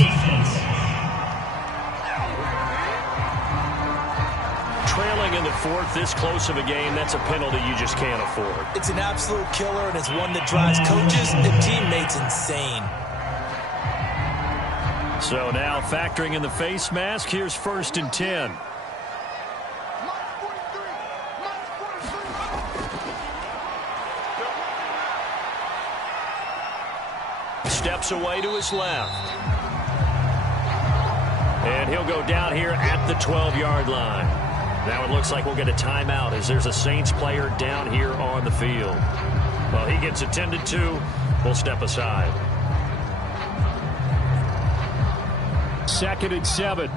Trailing in the 4th, this close of a game, that's a penalty you just can't afford. It's an absolute killer, and it's one that drives coaches and teammates insane. So now factoring in the face mask, here's 1st and 10. Steps away to his left. And he'll go down here at the 12-yard line. Now it looks like we'll get a timeout as there's a Saints player down here on the field. Well, he gets attended to. We'll step aside. 2nd and 7.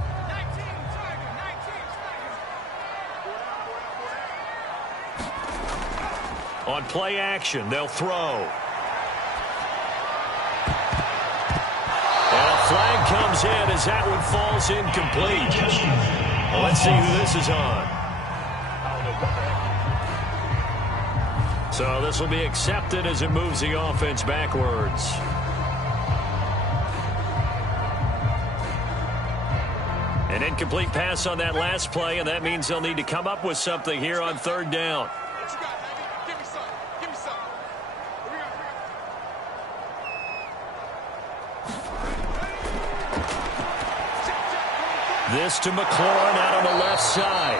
On play action, they'll throw. Flag comes in as that one falls incomplete. Well, let's see who this is on. So this will be accepted as it moves the offense backwards. An incomplete pass on that last play, and that means they'll need to come up with something here on 3rd down. This to McLaurin out on the left side.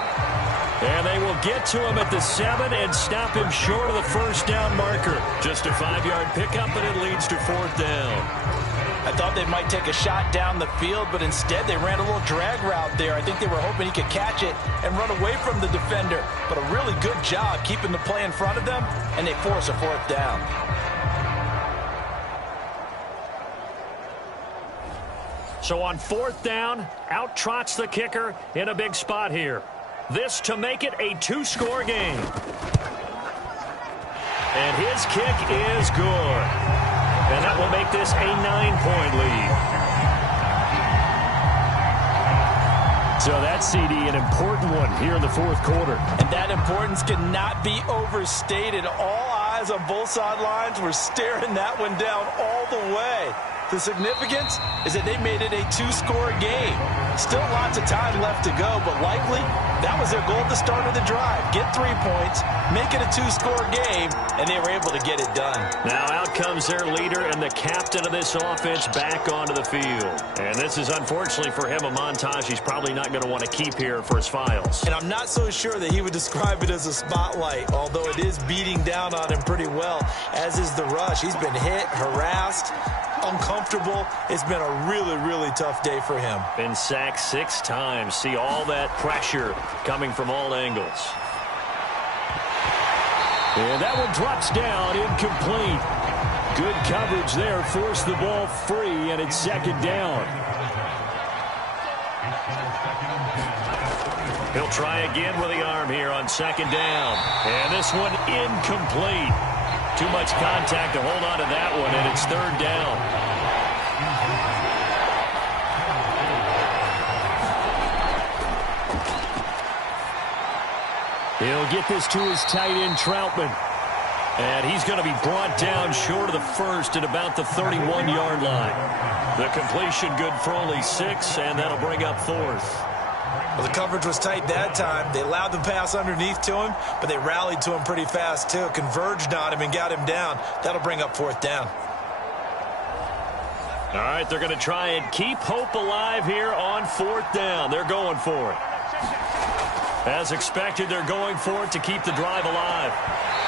And they will get to him at the 7 and stop him short of the 1st down marker. Just a 5-yard pickup, and it leads to 4th down. I thought they might take a shot down the field, but instead they ran a little drag route there. I think they were hoping he could catch it and run away from the defender. But a really good job keeping the play in front of them, and they force a 4th down. So on 4th down, out trots the kicker in a big spot here. This to make it a 2-score game. And his kick is good. And that will make this a 9-point lead. So that, CD, an important one here in the 4th quarter. And that importance cannot be overstated. All eyes on both sidelines were staring that one down all the way. The significance is that they made it a 2-score game. Still lots of time left to go, but likely that was their goal at the start of the drive. Get 3 points, make it a 2-score game, and they were able to get it done. Now out comes their leader and the captain of this offense back onto the field. And this is, unfortunately for him, a montage he's probably not going to want to keep here for his files. And I'm not so sure that he would describe it as a spotlight, although it is beating down on him pretty well, as is the rush. He's been hit, harassed, uncomfortable. It's been a really, really tough day for him. Been sacked 6 times. See all that pressure coming from all angles. And that one drops down incomplete. Good coverage there. Forced the ball free, and it's second down. He'll try again with the arm here on second down. And this one incomplete. Too much contact to hold on to that one, and it's third down. He'll get this to his tight end, Troutman. And he's going to be brought down short of the first at about the 31-yard line. The completion good for only 6, and that'll bring up fourth. Well, the coverage was tight that time. They allowed the pass underneath to him, but they rallied to him pretty fast, too. Converged on him and got him down. That'll bring up fourth down. All right, they're going to try and keep hope alive here on fourth down. They're going for it. As expected, they're going for it to keep the drive alive.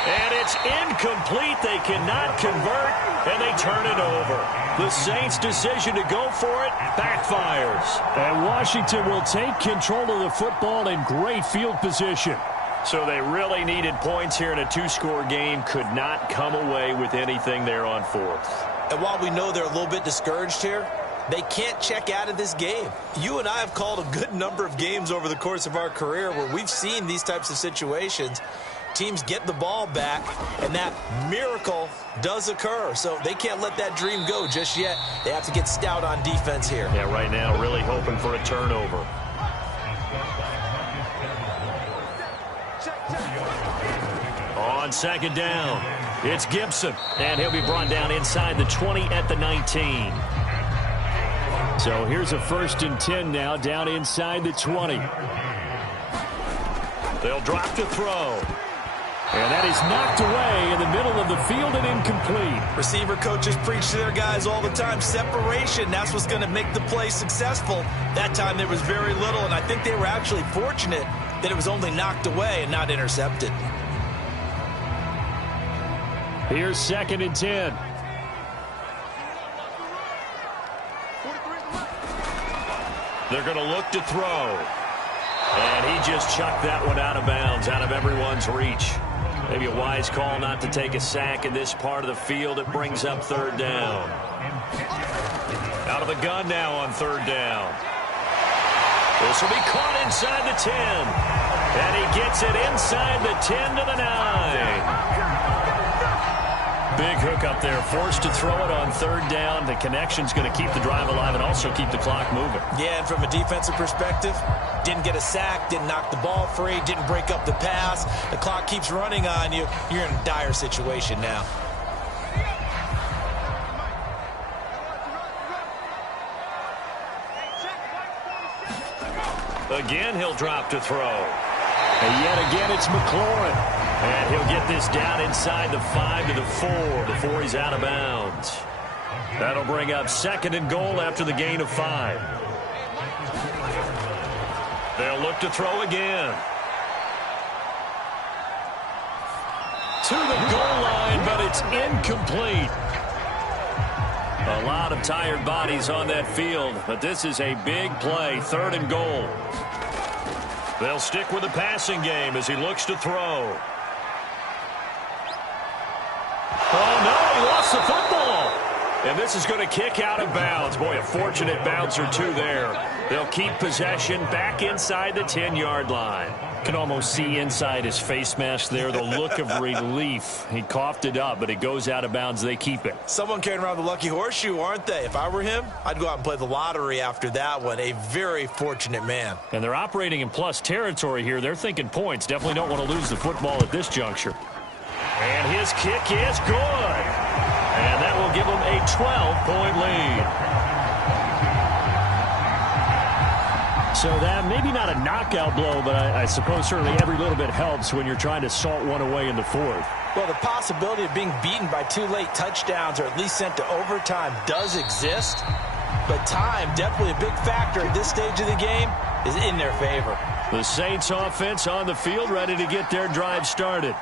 And it's incomplete. They cannot convert, and they turn it over. The Saints' decision to go for it backfires. And Washington will take control of the football in great field position. So they really needed points here in a 2-score game. Could not come away with anything there on fourth. And while we know they're a little bit discouraged here, they can't check out of this game. You and I have called a good number of games over the course of our career where we've seen these types of situations. Teams get the ball back, and that miracle does occur. So they can't let that dream go just yet. They have to get stout on defense here. Yeah, right now really hoping for a turnover. On second down, it's Gibson, and he'll be brought down inside the 20 at the 19. So here's a 1st and 10 now, down inside the 20. They'll drop to throw. And that is knocked away in the middle of the field and incomplete. Receiver coaches preach to their guys all the time. Separation, that's what's going to make the play successful. That time there was very little, and I think they were actually fortunate that it was only knocked away and not intercepted. Here's 2nd and 10. They're going to look to throw. And he just chucked that one out of bounds, out of everyone's reach. Maybe a wise call not to take a sack in this part of the field. It brings up third down. Out of the gun now on third down. This will be caught inside the 10. And he gets it inside the 10 to the 9. Big hook up there, forced to throw it on third down. The connection's going to keep the drive alive and also keep the clock moving. Yeah, and from a defensive perspective, didn't get a sack, didn't knock the ball free, didn't break up the pass. The clock keeps running on you. You're in a dire situation now. Again, he'll drop to throw. And yet again, it's McLaurin. And he'll get this down inside the 5 to the 4 before he's out of bounds. That'll bring up 2nd and goal after the gain of 5. They'll look to throw again. To the goal line, but it's incomplete. A lot of tired bodies on that field, but this is a big play, 3rd and goal. They'll stick with the passing game as he looks to throw. Oh, no, he lost the football. And this is going to kick out of bounds. Boy, a fortunate bounce or two there. They'll keep possession back inside the 10-yard line. Can almost see inside his face mask there, the look of relief. He coughed it up, but it goes out of bounds. They keep it. Someone carrying around the lucky horseshoe, aren't they? If I were him, I'd go out and play the lottery after that one. A very fortunate man. And they're operating in plus territory here. They're thinking points. Definitely don't want to lose the football at this juncture. And his kick is good. And that will give them a 12-point lead. So that maybe not a knockout blow, but I suppose certainly every little bit helps when you're trying to salt one away in the 4th. Well, the possibility of being beaten by 2 late touchdowns or at least sent to overtime does exist. But time, definitely a big factor at this stage of the game, is in their favor. The Saints offense on the field ready to get their drive started.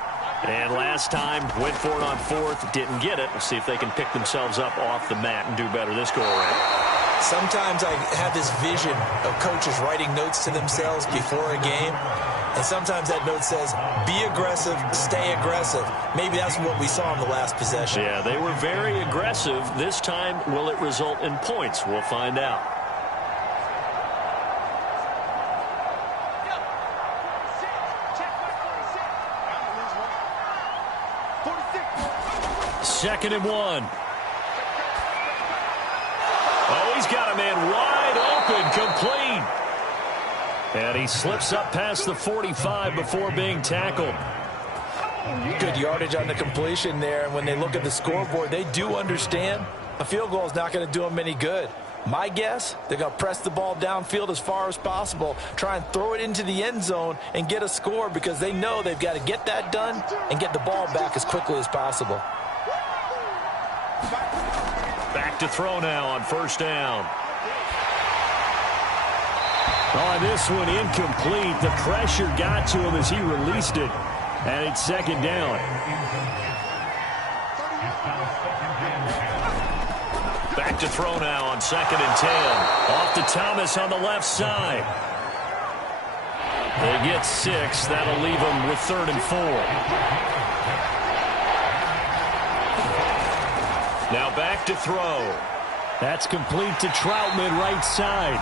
And last time, went for it on 4th, didn't get it. We'll see if they can pick themselves up off the mat and do better this go around. Sometimes I have this vision of coaches writing notes to themselves before a game, and sometimes that note says, be aggressive, stay aggressive. Maybe that's what we saw in the last possession. Yeah, they were very aggressive. This time, will it result in points? We'll find out. Second and 1. Oh, he's got a man wide open, complete. And he slips up past the 45 before being tackled. Good yardage on the completion there. And when they look at the scoreboard, they do understand a field goal is not going to do them any good. My guess, they're going to press the ball downfield as far as possible, try and throw it into the end zone and get a score because they know they've got to get that done and get the ball back as quickly as possible. Back to throw now on first down. On this one, incomplete. The pressure got to him as he released it. And it's second down. Back to throw now on second and 10. Off to Thomas on the left side. They get 6. That'll leave them with 3rd and 4. Now back to throw. That's complete to Troutman, right side.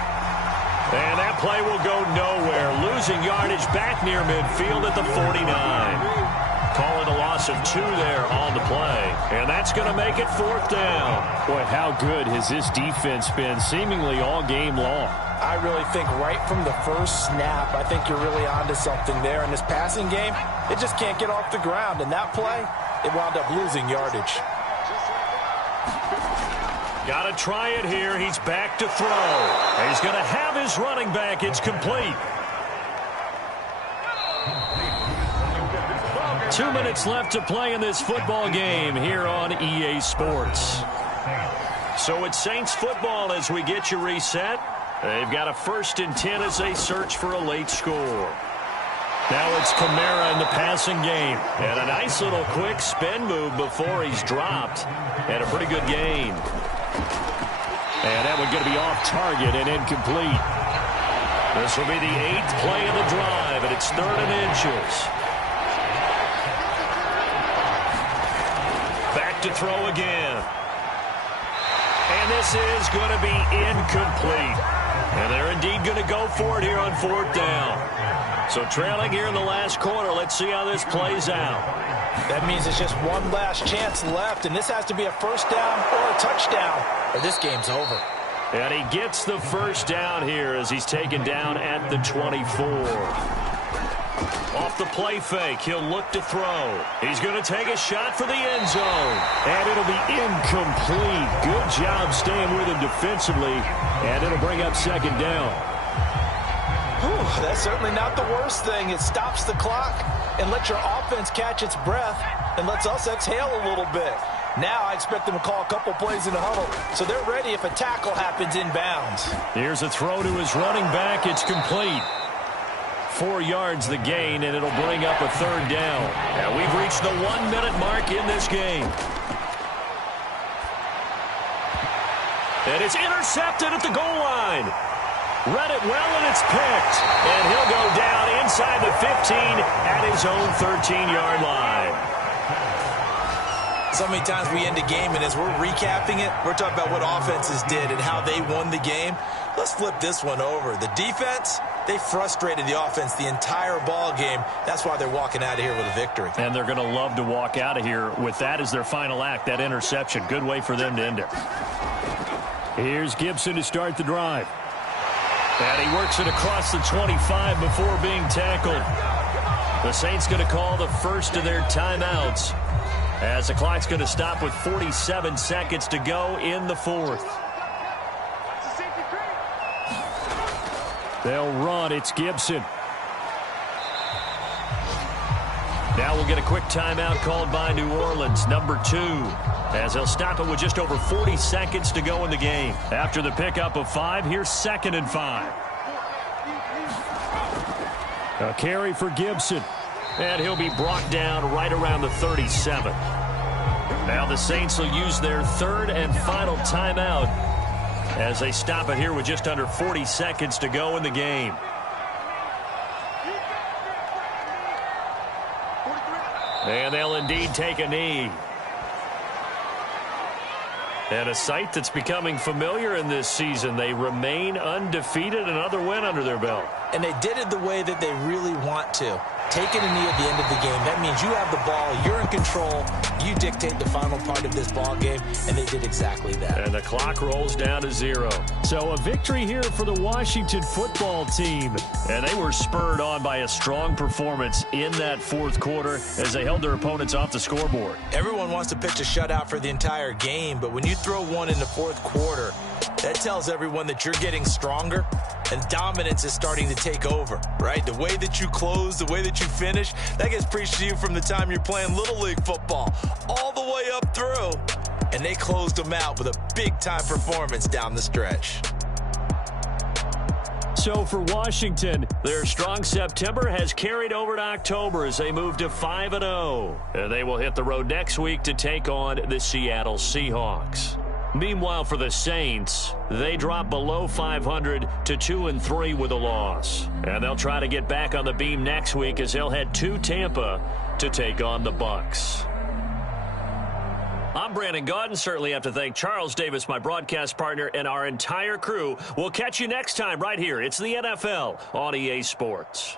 And that play will go nowhere. Losing yardage back near midfield at the 49. Call it a loss of 2 there on the play. And that's going to make it 4th down. Boy, how good has this defense been seemingly all game long? I really think right from the first snap, I think you're really onto something there. In this passing game, it just can't get off the ground. And that play, it wound up losing yardage. Got to try it here. He's back to throw. He's going to have his running back. It's complete. 2 minutes left to play in this football game here on EA Sports. So it's Saints football as we get you reset. They've got a 1st and 10 as they search for a late score. Now it's Kamara in the passing game. And a nice little quick spin move before he's dropped. And a pretty good gain. And that one going to be off target and incomplete. This will be the 8th play of the drive, and it's 3rd and inches. Back to throw again. And this is going to be incomplete. And they're indeed going to go for it here on 4th down. So trailing here in the last quarter, let's see how this plays out. That means it's just one last chance left, and this has to be a 1st down or a touchdown, or this game's over. And he gets the 1st down here as he's taken down at the 24. Off the play fake, he'll look to throw. He's going to take a shot for the end zone. And it'll be incomplete. Good job staying with him defensively, and it'll bring up 2nd down. Whew, that's certainly not the worst thing. It stops the clock and lets your offense catch its breath and lets us exhale a little bit. Now I expect them to call a couple plays in the huddle, so they're ready if a tackle happens inbounds. Here's a throw to his running back. It's complete. 4 yards the gain, and it'll bring up a 3rd down. And we've reached the 1-minute mark in this game. And it's intercepted at the goal line. Read it well, and it's picked. And he'll go down inside the 15 at his own 13-yard line. So many times we end a game, and as we're recapping it, we're talking about what offenses did and how they won the game. Let's flip this one over. The defense, they frustrated the offense the entire ball game. That's why they're walking out of here with a victory. And they're going to love to walk out of here with that as their final act, that interception. Good way for them to end it. Here's Gibson to start the drive. And he works it across the 25 before being tackled. The Saints going to call the first of their timeouts as the clock's going to stop with 47 seconds to go in the 4th. They'll run. It's Gibson. Now we'll get a quick timeout called by New Orleans, number 2, as they'll stop it with just over 40 seconds to go in the game. After the pickup of 5, here's 2nd and 5. A carry for Gibson. And he'll be brought down right around the 37. Now the Saints will use their 3rd and final timeout as they stop it here with just under 40 seconds to go in the game. And they'll indeed take a knee. And a sight that's becoming familiar in this season. They remain undefeated, another win under their belt. And they did it the way that they really want to. Taking a knee at the end of the game, that means you have the ball, you're in control, you dictate the final part of this ball game, and they did exactly that. And the clock rolls down to 0. So a victory here for the Washington football team. And they were spurred on by a strong performance in that fourth quarter as they held their opponents off the scoreboard. Everyone wants to pitch a shutout for the entire game, but when you throw one in the fourth quarter, that tells everyone that you're getting stronger and dominance is starting to take over, right? The way that you close, the way that you finish, that gets preached to you from the time you're playing Little League football all the way up through. And they closed them out with a big-time performance down the stretch. So for Washington, their strong September has carried over to October as they move to 5-0. And they will hit the road next week to take on the Seattle Seahawks. Meanwhile, for the Saints, they drop below 500 to 2-3 with a loss. And they'll try to get back on the beam next week as they'll head to Tampa to take on the Bucs. I'm Brandon Gaudin. Certainly have to thank Charles Davis, my broadcast partner, and our entire crew. We'll catch you next time right here. It's the NFL on EA Sports.